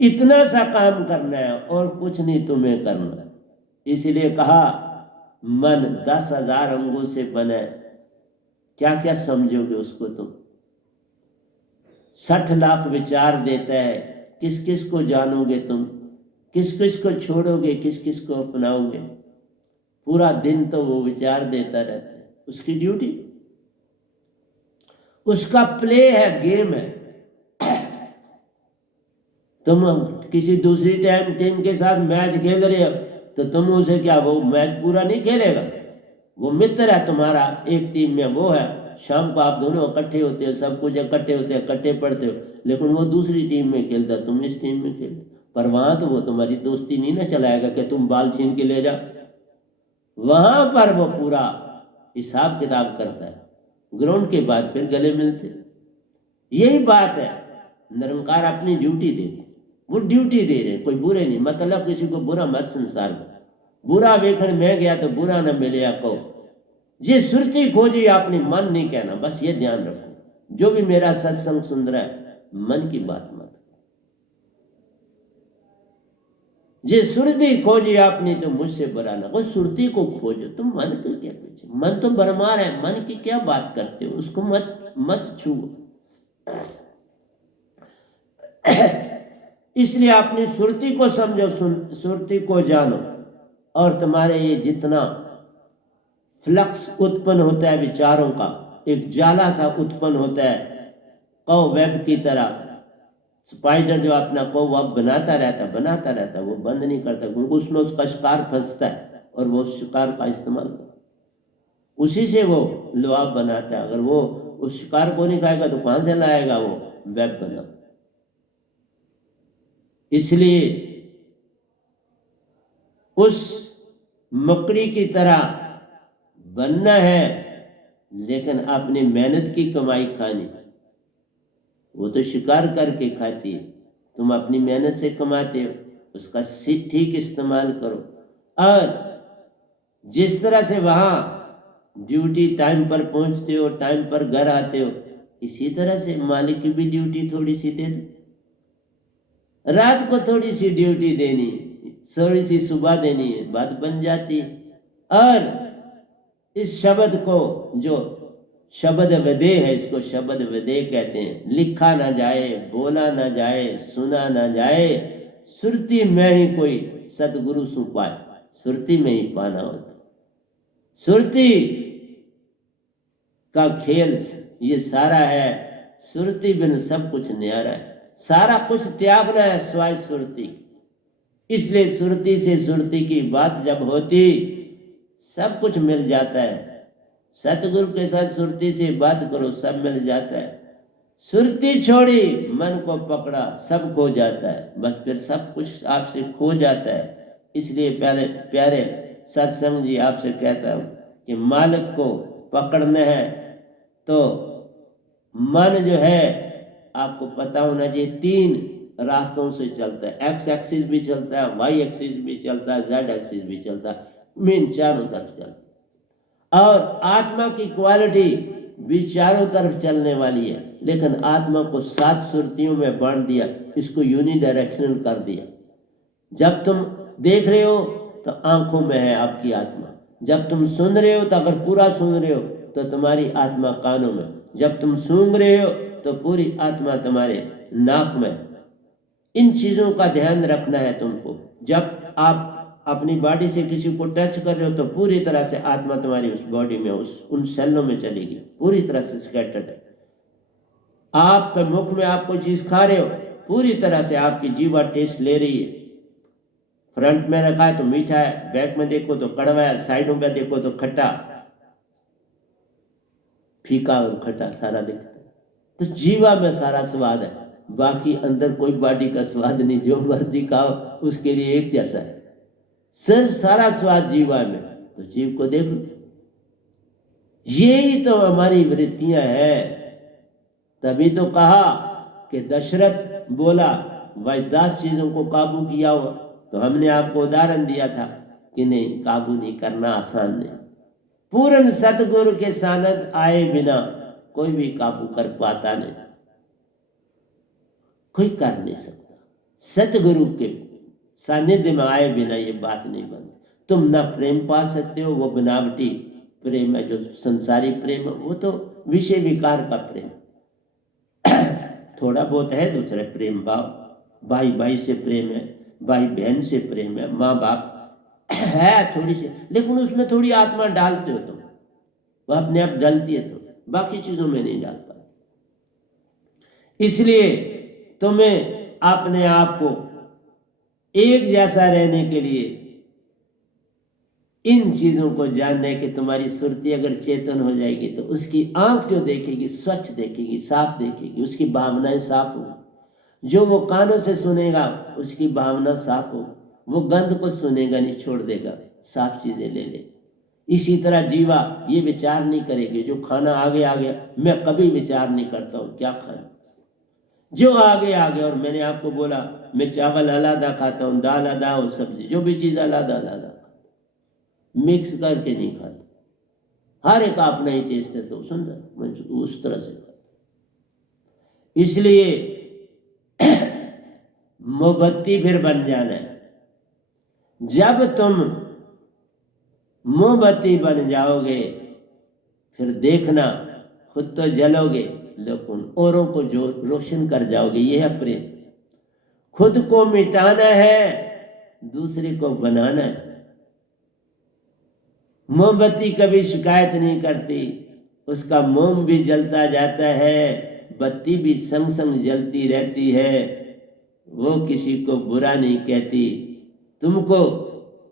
इतना सा काम करना है और कुछ नहीं तुम्हें करना। इसलिए कहा मन 10,000 अंगों से बना है, क्या क्या समझोगे उसको तुम। 60 लाख विचार देता है, किस किस को जानोगे तुम, किस किस को छोड़ोगे, किस किस को अपनाओगे। पूरा दिन तो वो विचार देता रहता है, उसकी ड्यूटी, उसका प्ले है, गेम है। तुम किसी दूसरी टीम के साथ मैच खेल रहे हो तो तुम उसे क्या, वो मैच पूरा नहीं खेलेगा, वो मित्र है तुम्हारा, एक टीम में वो है, शाम को आप दोनों इकट्ठे होते हो, सब कुछ इकट्ठे होते हैं, इकट्ठे पढ़ते हो, लेकिन वो दूसरी टीम में खेलता, तुम इस टीम में खेलते। पर वहां तो वो तुम्हारी दोस्ती नहीं ना चलाएगा कि तुम बाल छीन के ले जाओ। वहां पर वो पूरा हिसाब किताब करता है, ग्राउंड के बाद फिर गले मिलते। यही बात है, निरंकार अपनी ड्यूटी दे, वो ड्यूटी दे रहे, कोई बुरे नहीं, मतलब किसी को बुरा मत संसार में, बुरा वेखण में गया तो बुरा न मिले को, जे सुरती खोजी अपनी मन नहीं कहना, बस ये ध्यान रखो। जो भी मेरा सत्संग सुन रहा है, मन की बात मत, जे सुरती खोजी आपने तो मुझसे बुरा ना, कोई सुरती को खोजो, तुम मन को क्या पीछे, मन तो बरमार है, मन की क्या बात करते हो, उसको मत मत छुओ। इसलिए अपनी सुरती को समझो, सुरती को जानो, और तुम्हारे ये जितना फ्लक्स उत्पन्न होता है विचारों का, एक जाला सा उत्पन्न होता है, कौ वेब की तरह, स्पाइडर जो अपना को वेब बनाता रहता है, वो बंद नहीं करता, क्योंकि उसमें उसका शिकार फंसता है और वो शिकार का इस्तेमाल करता, उसी से वो लुआब बनाता है। अगर वो उस शिकार को नहीं खाएगा तो कहां से लाएगा वो वेब बना। इसलिए उस मकड़ी की तरह बनना है, लेकिन अपनी मेहनत की कमाई खानी। वो तो शिकार करके खाती है, तुम अपनी मेहनत से कमाते हो, उसका ठीक इस्तेमाल करो। और जिस तरह से वहां ड्यूटी टाइम पर पहुंचते हो, टाइम पर घर आते हो, इसी तरह से मालिक की भी ड्यूटी थोड़ी सी दे दो। रात को थोड़ी सी ड्यूटी देनी, थोड़ी सी सुबह देनी है, बात बन जाती है। और इस शब्द को, जो शब्द विदे है, इसको शब्द विदे कहते हैं। लिखा ना जाए, बोला ना जाए, सुना ना जाए, सुरती में ही कोई सतगुरु सु पाए, सुरती में ही पाना होता। सुरती का खेल ये सारा है, सुरती बिन सब कुछ न्यारा है, सारा कुछ त्यागना है स्वाय सुरती। इसलिए सुरती से सुरती की बात जब होती, सब कुछ मिल जाता है। सतगुरु के साथ सुरती से बात करो, सब मिल जाता है। सुरती छोड़ी, मन को पकड़ा, सब खो जाता है, बस फिर सब कुछ आपसे खो जाता है। इसलिए प्यारे प्यारे सत्संग जी आपसे कहता हूं कि मालिक को पकड़ना है तो मन जो है, आपको पता होना चाहिए, 3 रास्तों से चलता है। एक्स एक्सिस भी चलता है, वाई एक्सिस भी चलता है, जेड एक्सिस भी चलता है, मेन चारों तरफ चलता है। और आत्मा की क्वालिटी भी चारों तरफ चलने वाली है, लेकिन आत्मा को 7 सुरतियों में बांट दिया, इसको यूनिडायरेक्शनल कर दिया। जब तुम देख रहे हो तो आंखों में है आपकी आत्मा, जब तुम सुन रहे हो तो अगर पूरा सुन रहे हो तो तुम्हारी आत्मा कानों में, जब तुम सूंघ रहे हो तो पूरी आत्मा तुम्हारे नाक में। इन चीजों का ध्यान रखना है तुमको। जब आप अपनी बॉडी से किसी को टच कर रहे हो तो पूरी तरह से आत्मा तुम्हारी उस बॉडी में, उन सेलों में चलेगी, पूरी तरह से स्कैटर्ड है। आपके मुख में आप कोई चीज खा रहे हो, पूरी तरह से आपकी जीवा टेस्ट ले रही है, फ्रंट में रखा है तो मीठा है, बैक में देखो तो कड़वा है, साइडों पे देखो तो खट्टा, फीका और खट्टा सारा दिखता है। तो जीवा में सारा स्वाद है, बाकी अंदर कोई बॉडी का स्वाद नहीं, जो मर्जी खाओ उसके लिए एक जैसा है, सिर्फ सारा स्वाद जीवा में। तो जीव को देख लो, यही तो हमारी वृत्तियां हैं। तभी तो कहा कि दशरथ बोला भाई 10 चीजों को काबू किया हो, तो हमने आपको उदाहरण दिया था कि नहीं, काबू नहीं करना आसान नहीं। पूर्ण सतगुरु के सानिध्य आए बिना कोई भी काबू कर पाता नहीं, कोई कर नहीं सकता। सतगुरु के सानिध्य में आए बिना ये बात नहीं बनती। तुम ना प्रेम पा सकते हो, वो बनावटी प्रेम है, जो संसारी प्रेम है वो तो विषय विकार का प्रेम, थोड़ा बहुत है दूसरे प्रेम भाव, भाई भाई से प्रेम है, भाई बहन से प्रेम है, माँ बाप है थोड़ी सी, लेकिन उसमें थोड़ी आत्मा डालते हो तुम, वो अपने आप डलती है, तो बाकी चीजों में नहीं डाल पाते। इसलिए तुम्हें अपने आप को एक जैसा रहने के लिए इन चीजों को जानना है कि तुम्हारी सुरती अगर चेतन हो जाएगी तो उसकी आंख जो देखेगी स्वच्छ देखेगी, साफ देखेगी, उसकी भावनाएं साफ हो। जो वो कानों से सुनेगा उसकी भावना साफ हो, वो गंध को सुनेगा नहीं, छोड़ देगा, साफ चीजें ले ले। इसी तरह जीवा ये विचार नहीं करेगी, जो खाना आगे आ गया मैं कभी विचार नहीं करता हूं क्या खाना, जो आगे आ गया। और मैंने आपको बोला मैं चावल अलग खाता हूँ, दाल अलग और सब्जी, जो भी चीज अलग अलग मिक्स करके नहीं खाता, हर एक अपना ही टेस्ट है, तो सुंदर मैं उस तरह से खाता। इसलिए मोमबत्ती फिर बन जाना है। जब तुम मोमबत्ती बन जाओगे फिर देखना खुद तो जलोगे लेकिन औरों को जो रोशन कर जाओगे। ये है प्रेम, खुद को मिटाना है, दूसरे को बनाना है। मोमबत्ती कभी शिकायत नहीं करती, उसका मोम भी जलता जाता है, बत्ती भी संग संग जलती रहती है, वो किसी को बुरा नहीं कहती, तुमको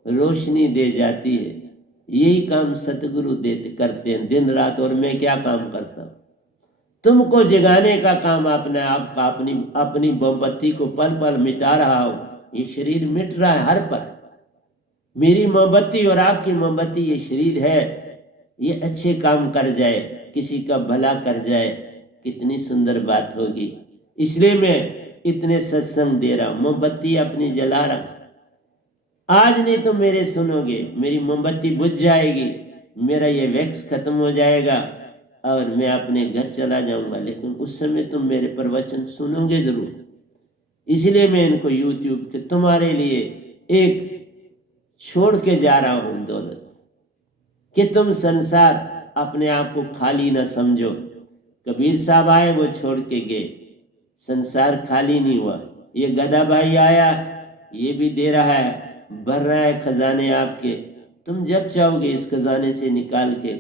रोशनी दे जाती है। यही काम सतगुरु देते करते हैं दिन रात। और मैं क्या काम करता हूँ, तुमको जगाने का काम अपने आप का, अपनी मोमबत्ती को पल पल मिटा रहा हूं। ये शरीर मिट रहा है हर पल, मेरी मोमबत्ती और आपकी मोमबत्ती ये शरीर है, ये अच्छे काम कर जाए, किसी का भला कर जाए, कितनी सुंदर बात होगी। इसलिए मैं इतने सत्संग दे रहा हूं, मोमबत्ती अपनी जला रहा हूं। आज नहीं तो मेरे सुनोगे, मेरी मोमबत्ती बुझ जाएगी, मेरा ये वैक्स खत्म हो जाएगा और मैं अपने घर चला जाऊंगा, लेकिन उस समय तुम मेरे प्रवचन सुनोगे जरूर। इसलिए मैं इनको यूट्यूब के तुम्हारे लिए एक छोड़ के जा रहा हूं दौलत, कि तुम संसार अपने आप को खाली ना समझो। कबीर साहब आए, वो छोड़ के गए, संसार खाली नहीं हुआ। ये गधा भाई आया, ये भी दे रहा है, भर रहा है खजाने आपके। तुम जब चाहोगे इस खजाने से निकाल के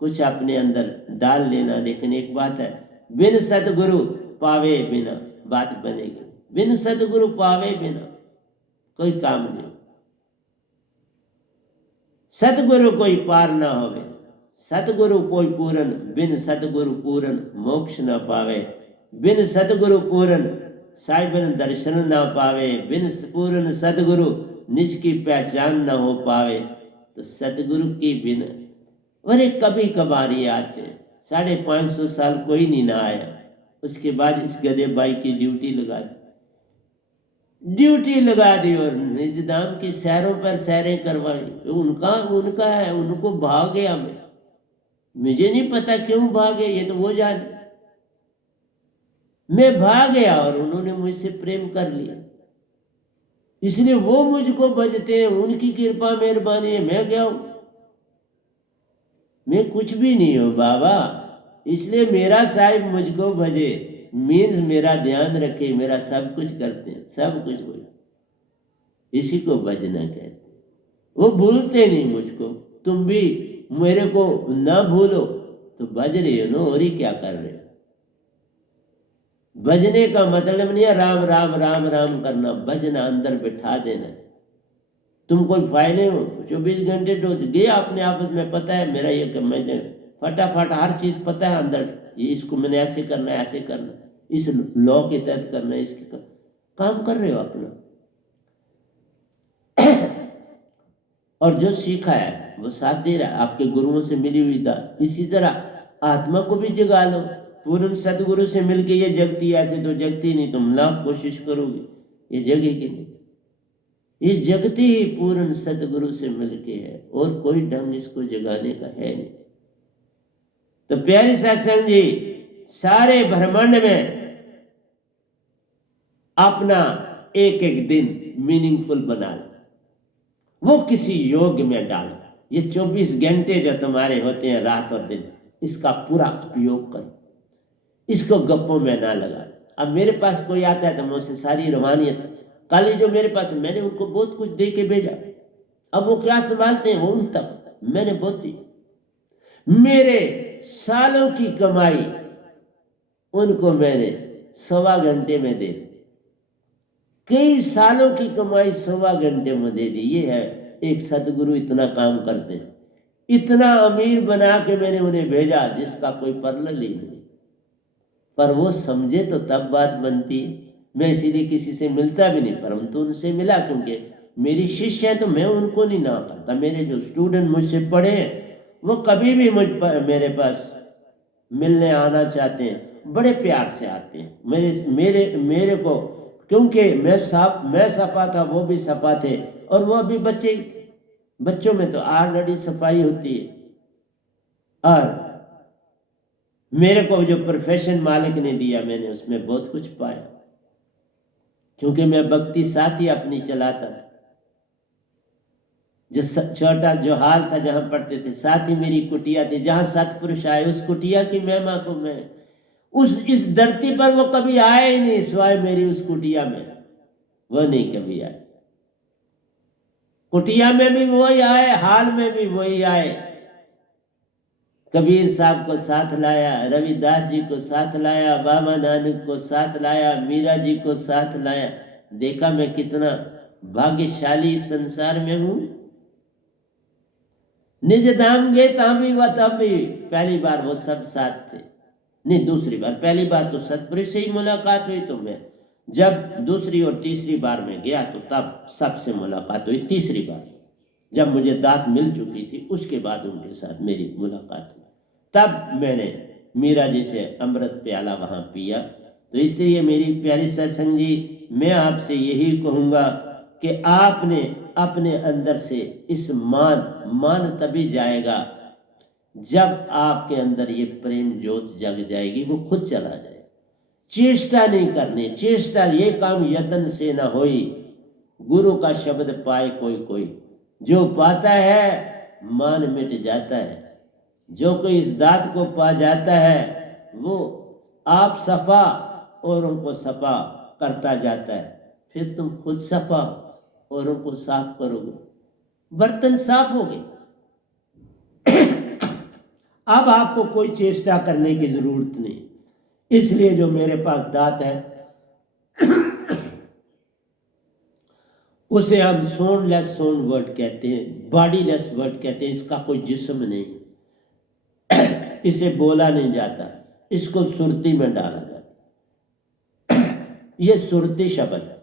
कुछ अपने अंदर डाल लेना। लेकिन एक बात है, बिन सतगुरु पावे बिना बात बनेगी, बिन सतगुरु पावे बिना कोई काम नहीं। सतगुरु कोई पार ना होवे, सतगुरु कोई पूरन, बिन सतगुरु पूरन मोक्ष न पावे। बिन सतगुरु पूरन साहिबन दर्शन ना पावे, बिन पूरन सतगुरु निज की पहचान न हो पावे। तो सतगुरु की बिन, अरे कभी कभार ही आते, 550 साल कोई नहीं ना आया, उसके बाद इस गधे भाई की ड्यूटी लगा दी और निजदाम की सैरों पर सैरें करवाई। उनका है, उनको भाग गया मैं, मुझे नहीं पता क्यों भागे, ये तो वो जाने। मैं भाग गया और उन्होंने मुझसे प्रेम कर लिया, इसलिए वो मुझको भजते हैं, उनकी कृपा मेहरबानी है। मैं क्या हूं, मैं कुछ भी नहीं हूं बाबा। इसलिए मेरा साहिब मुझको भजे, मीन्स मेरा ध्यान रखे, मेरा सब कुछ करते हैं, सब कुछ हो, इसी को भजना कहते हैं। वो भूलते नहीं मुझको। तुम भी मेरे को ना भूलो तो भज रहे हो ना, और ही क्या कर रहे हो। भजने का मतलब नहीं है राम राम राम राम करना, भजना अंदर बिठा देना। तुम कोई फाइलें हो 24 घंटे तो गया अपने आपस में, पता है मेरा ये कि मैंने फटाफट हर चीज पता है अंदर, ये इसको मैंने ऐसे करना है, ऐसे करना है, इस लॉ के तहत करना है, इसके काम कर रहे हो अपना। और जो सीखा है वो साथ दे रहा है, आपके गुरुओं से मिली हुई दात। इसी तरह आत्मा को भी जगा लो, पूर्ण सदगुरु से मिलके ये जगती, ऐसे तो जगती नहीं, तुम लाख कोशिश करोगे ये जगेगी नहीं। ये जगती ही पूर्ण सदगुरु से मिलके है, और कोई ढंग इसको जगाने का है नहीं। तो प्यारी सत्संग जी, सारे ब्रह्मांड में अपना एक एक दिन मीनिंगफुल बना लो, वो किसी योग में डालो। ये 24 घंटे जो तुम्हारे होते हैं रात और दिन, इसका पूरा उपयोग करो, इसको गप्पों में ना लगा। अब मेरे पास कोई आता है तो मैं उसे सारी रूहानियत, कल ही जो मेरे पास, मैंने उनको बहुत कुछ दे के भेजा, अब वो क्या संभालते हैं वो उन तक मैंने बहुत दी। मेरे सालों की कमाई उनको मैंने 1.25 घंटे में दे दी, कई सालों की कमाई 1.25 घंटे में दे दी। ये है एक सदगुरु इतना काम करते हैं, इतना अमीर बना के मैंने उन्हें भेजा जिसका कोई परल ही नहीं। पर वो समझे तो तब बात बनती है। मैं इसीलिए किसी से मिलता भी नहीं, परंतु उनसे मिला, क्योंकि मेरी शिष्य है तो मैं उनको नहीं ना करता। मेरे जो स्टूडेंट मुझसे पढ़े हैं वो कभी भी मेरे पास मिलने आना चाहते हैं, बड़े प्यार से आते हैं मेरे को, क्योंकि मैं सफा था, वो भी सफा थे, और वो भी बच्चों में तो ऑलरेडी सफाई होती है। और मेरे को जो प्रोफेशन मालिक ने दिया, मैंने उसमें बहुत कुछ पाया, क्योंकि मैं भक्ति साथ ही अपनी चलाता था। जो छोटा जो हाल था जहां पढ़ते थे, साथ ही मेरी कुटिया थी, जहां सतपुरुष आए उस कुटिया की महिमा को मैं, इस धरती पर वो कभी आए ही नहीं सिवाय मेरी उस कुटिया में, वो नहीं कभी आए। कुटिया में भी वही आए, हाल में भी वही आए। कबीर साहब को साथ लाया, रविदास जी को साथ लाया, बाबा नानक को साथ लाया, मीरा जी को साथ लाया। देखा मैं कितना भाग्यशाली संसार में हूं। निज धाम गए तब भी पहली बार वो सब साथ थे, नहीं दूसरी बार, पहली बार तो सतपुरुष से ही मुलाकात हुई, तो मैं जब दूसरी और तीसरी बार में गया तो तब सबसे मुलाकात हुई। तीसरी बार जब मुझे दात मिल चुकी थी, उसके बाद उनके साथ मेरी मुलाकात हुई, तब मैंने मीरा जी से अमृत प्याला वहां पिया। तो इसलिए मेरी प्यारी सत्संग जी, मैं आपसे यही कहूंगा कि आपने अपने अंदर से इस मान तभी जाएगा जब आपके अंदर ये प्रेम ज्योत जग जाएगी, वो खुद चला जाएगा। चेष्टा नहीं करनी, चेष्टा ये काम यत्न से ना होई, गुरु का शब्द पाए कोई, जो पाता है मान मिट जाता है। जो कोई इस दात को पा जाता है वो आप सफा और उनको सफा करता जाता है। फिर तुम खुद सफा और उनको साफ करोगे, बर्तन साफ हो गए। अब आपको कोई चेष्टा करने की जरूरत नहीं। इसलिए जो मेरे पास दात है उसे हम सोनलेस वर्ड कहते हैं, बॉडीलेस वर्ड कहते हैं। इसका कोई जिस्म नहीं, इसे बोला नहीं जाता, इसको सुरती में डाला जाता। यह सुरती शब्द,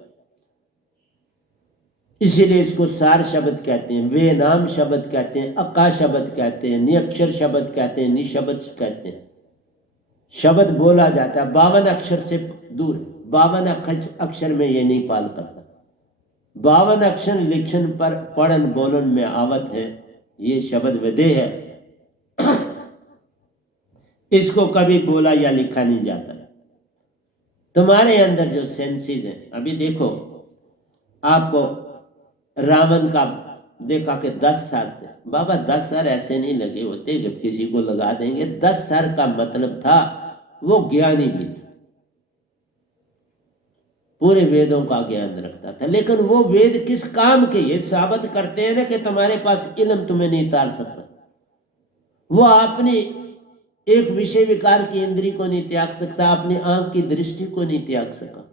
इसीलिए इसको सार शब्द कहते हैं, वे नाम शब्द कहते हैं, अका शब्द कहते हैं, निअक्षर शब्द कहते हैं, निशब्द कहते हैं। शब्द बोला जाता है, 52 अक्षर से दूर, 52 अक्षर में ये नहीं पाल करता। 52 अक्षर लिखन पर पढ़न बोलन में आवत है, ये शब्द विधेय है। इसको कभी बोला या लिखा नहीं जाता। तुम्हारे अंदर जो सेंसेस हैं, अभी देखो आपको रावण का देखा कि 10 सर थे। बाबा 10 सर ऐसे नहीं लगे होते कि किसी को लगा देंगे। 10 सर का मतलब था वो ज्ञानी भी था, पूरे वेदों का ज्ञान रखता था। लेकिन वो वेद किस काम के, ये साबित करते हैं ना कि तुम्हारे पास इल्म तुम्हें नहीं तार सकता। वो अपनी एक विषय विकार की इंद्री को नहीं त्याग सकता, अपनी आंख की दृष्टि को नहीं त्याग सका।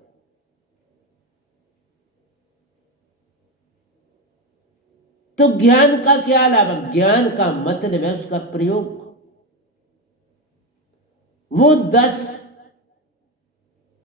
तो ज्ञान का क्या लाभ है? ज्ञान का मतलब है उसका प्रयोग। वो 10